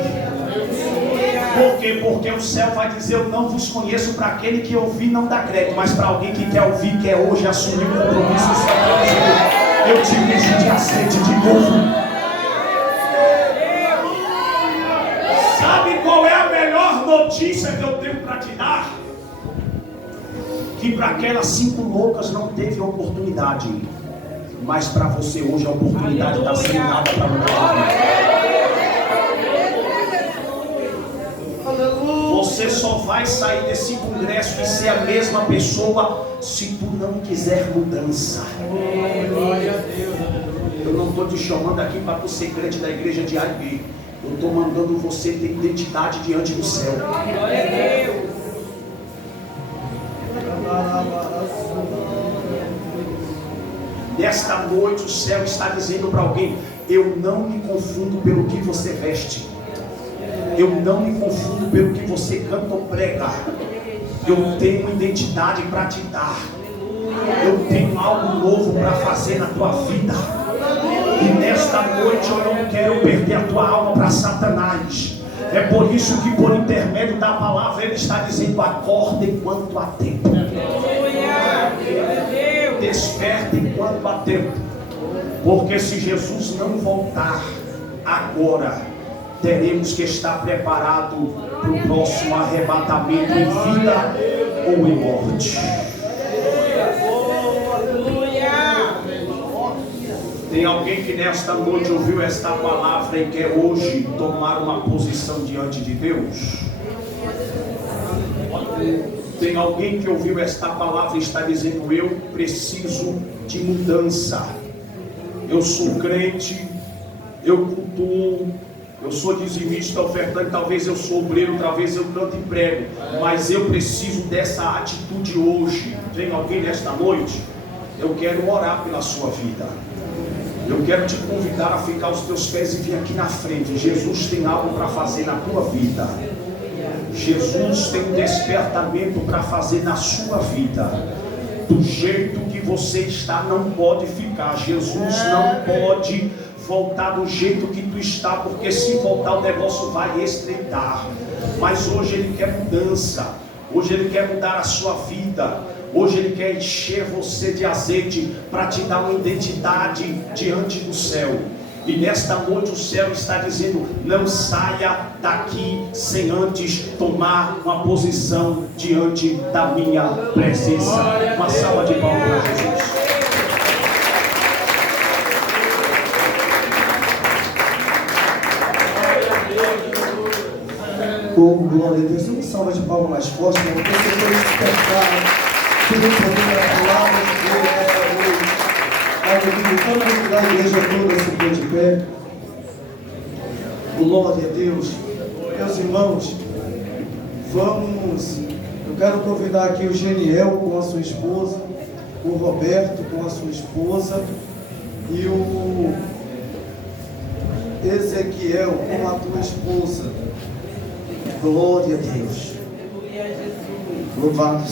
Por quê? Porque o céu vai dizer: eu não vos conheço. Para aquele que ouvir não dá crédito, mas para alguém que quer ouvir, quer hoje assumir o compromisso, o céu vai dizer: eu te vejo de azeite de novo. Sabe qual é a melhor notícia que eu tenho para te dar? Que para aquelas 5 loucas não teve oportunidade, mas para você hoje a oportunidade está sendo dada para você. Você só vai sair desse congresso e ser a mesma pessoa se tu não quiser mudança. Eu não estou te chamando aqui para tu ser crente da igreja de A e B. Eu estou mandando você ter identidade diante do céu. Nesta noite o céu está dizendo para alguém: eu não me confundo pelo que você veste, eu não me confundo pelo que você canta ou prega. Eu tenho identidade para te dar, eu tenho algo novo para fazer na tua vida. E nesta noite eu não quero perder a tua alma para Satanás. É por isso que, por intermédio da palavra, ele está dizendo: acorda enquanto há tempo, desperta enquanto há tempo. Porque se Jesus não voltar agora, teremos que estar preparados para o próximo arrebatamento em vida ou em morte. Tem alguém que nesta noite ouviu esta palavra e quer hoje tomar uma posição diante de Deus? Tem alguém que ouviu esta palavra e está dizendo: eu preciso de mudança. Eu sou crente, eu cultuo, eu sou dizimista, ofertante, talvez eu sou obreiro, talvez eu canto e prego, mas eu preciso dessa atitude hoje. Tem alguém nesta noite? Eu quero orar pela sua vida. Eu quero te convidar a ficar aos teus pés e vir aqui na frente. Jesus tem algo para fazer na tua vida. Jesus tem um despertamento para fazer na sua vida. Do jeito que você está, não pode ficar. Jesus não pode voltar do jeito que tu está, porque se voltar o negócio vai estreitar. Mas hoje Ele quer mudança. Hoje Ele quer mudar a sua vida. Hoje Ele quer encher você de azeite para te dar uma identidade diante do céu. E nesta noite o céu está dizendo: não saia daqui sem antes tomar uma posição diante da minha presença. Uma salva de palmas para Jesus. Oh, glória a Deus. Uma salva de palmas mais forte, né? Porque você foi despertar. Tudo poder da palavra de Deus. Aleluia. Vamos a igreja toda se pôr de pé. Glória a Deus. Meus irmãos, vamos. Eu quero convidar aqui o Geniel com a sua esposa, o Roberto com a sua esposa e o Ezequiel com a tua esposa. Glória a Deus. Louvado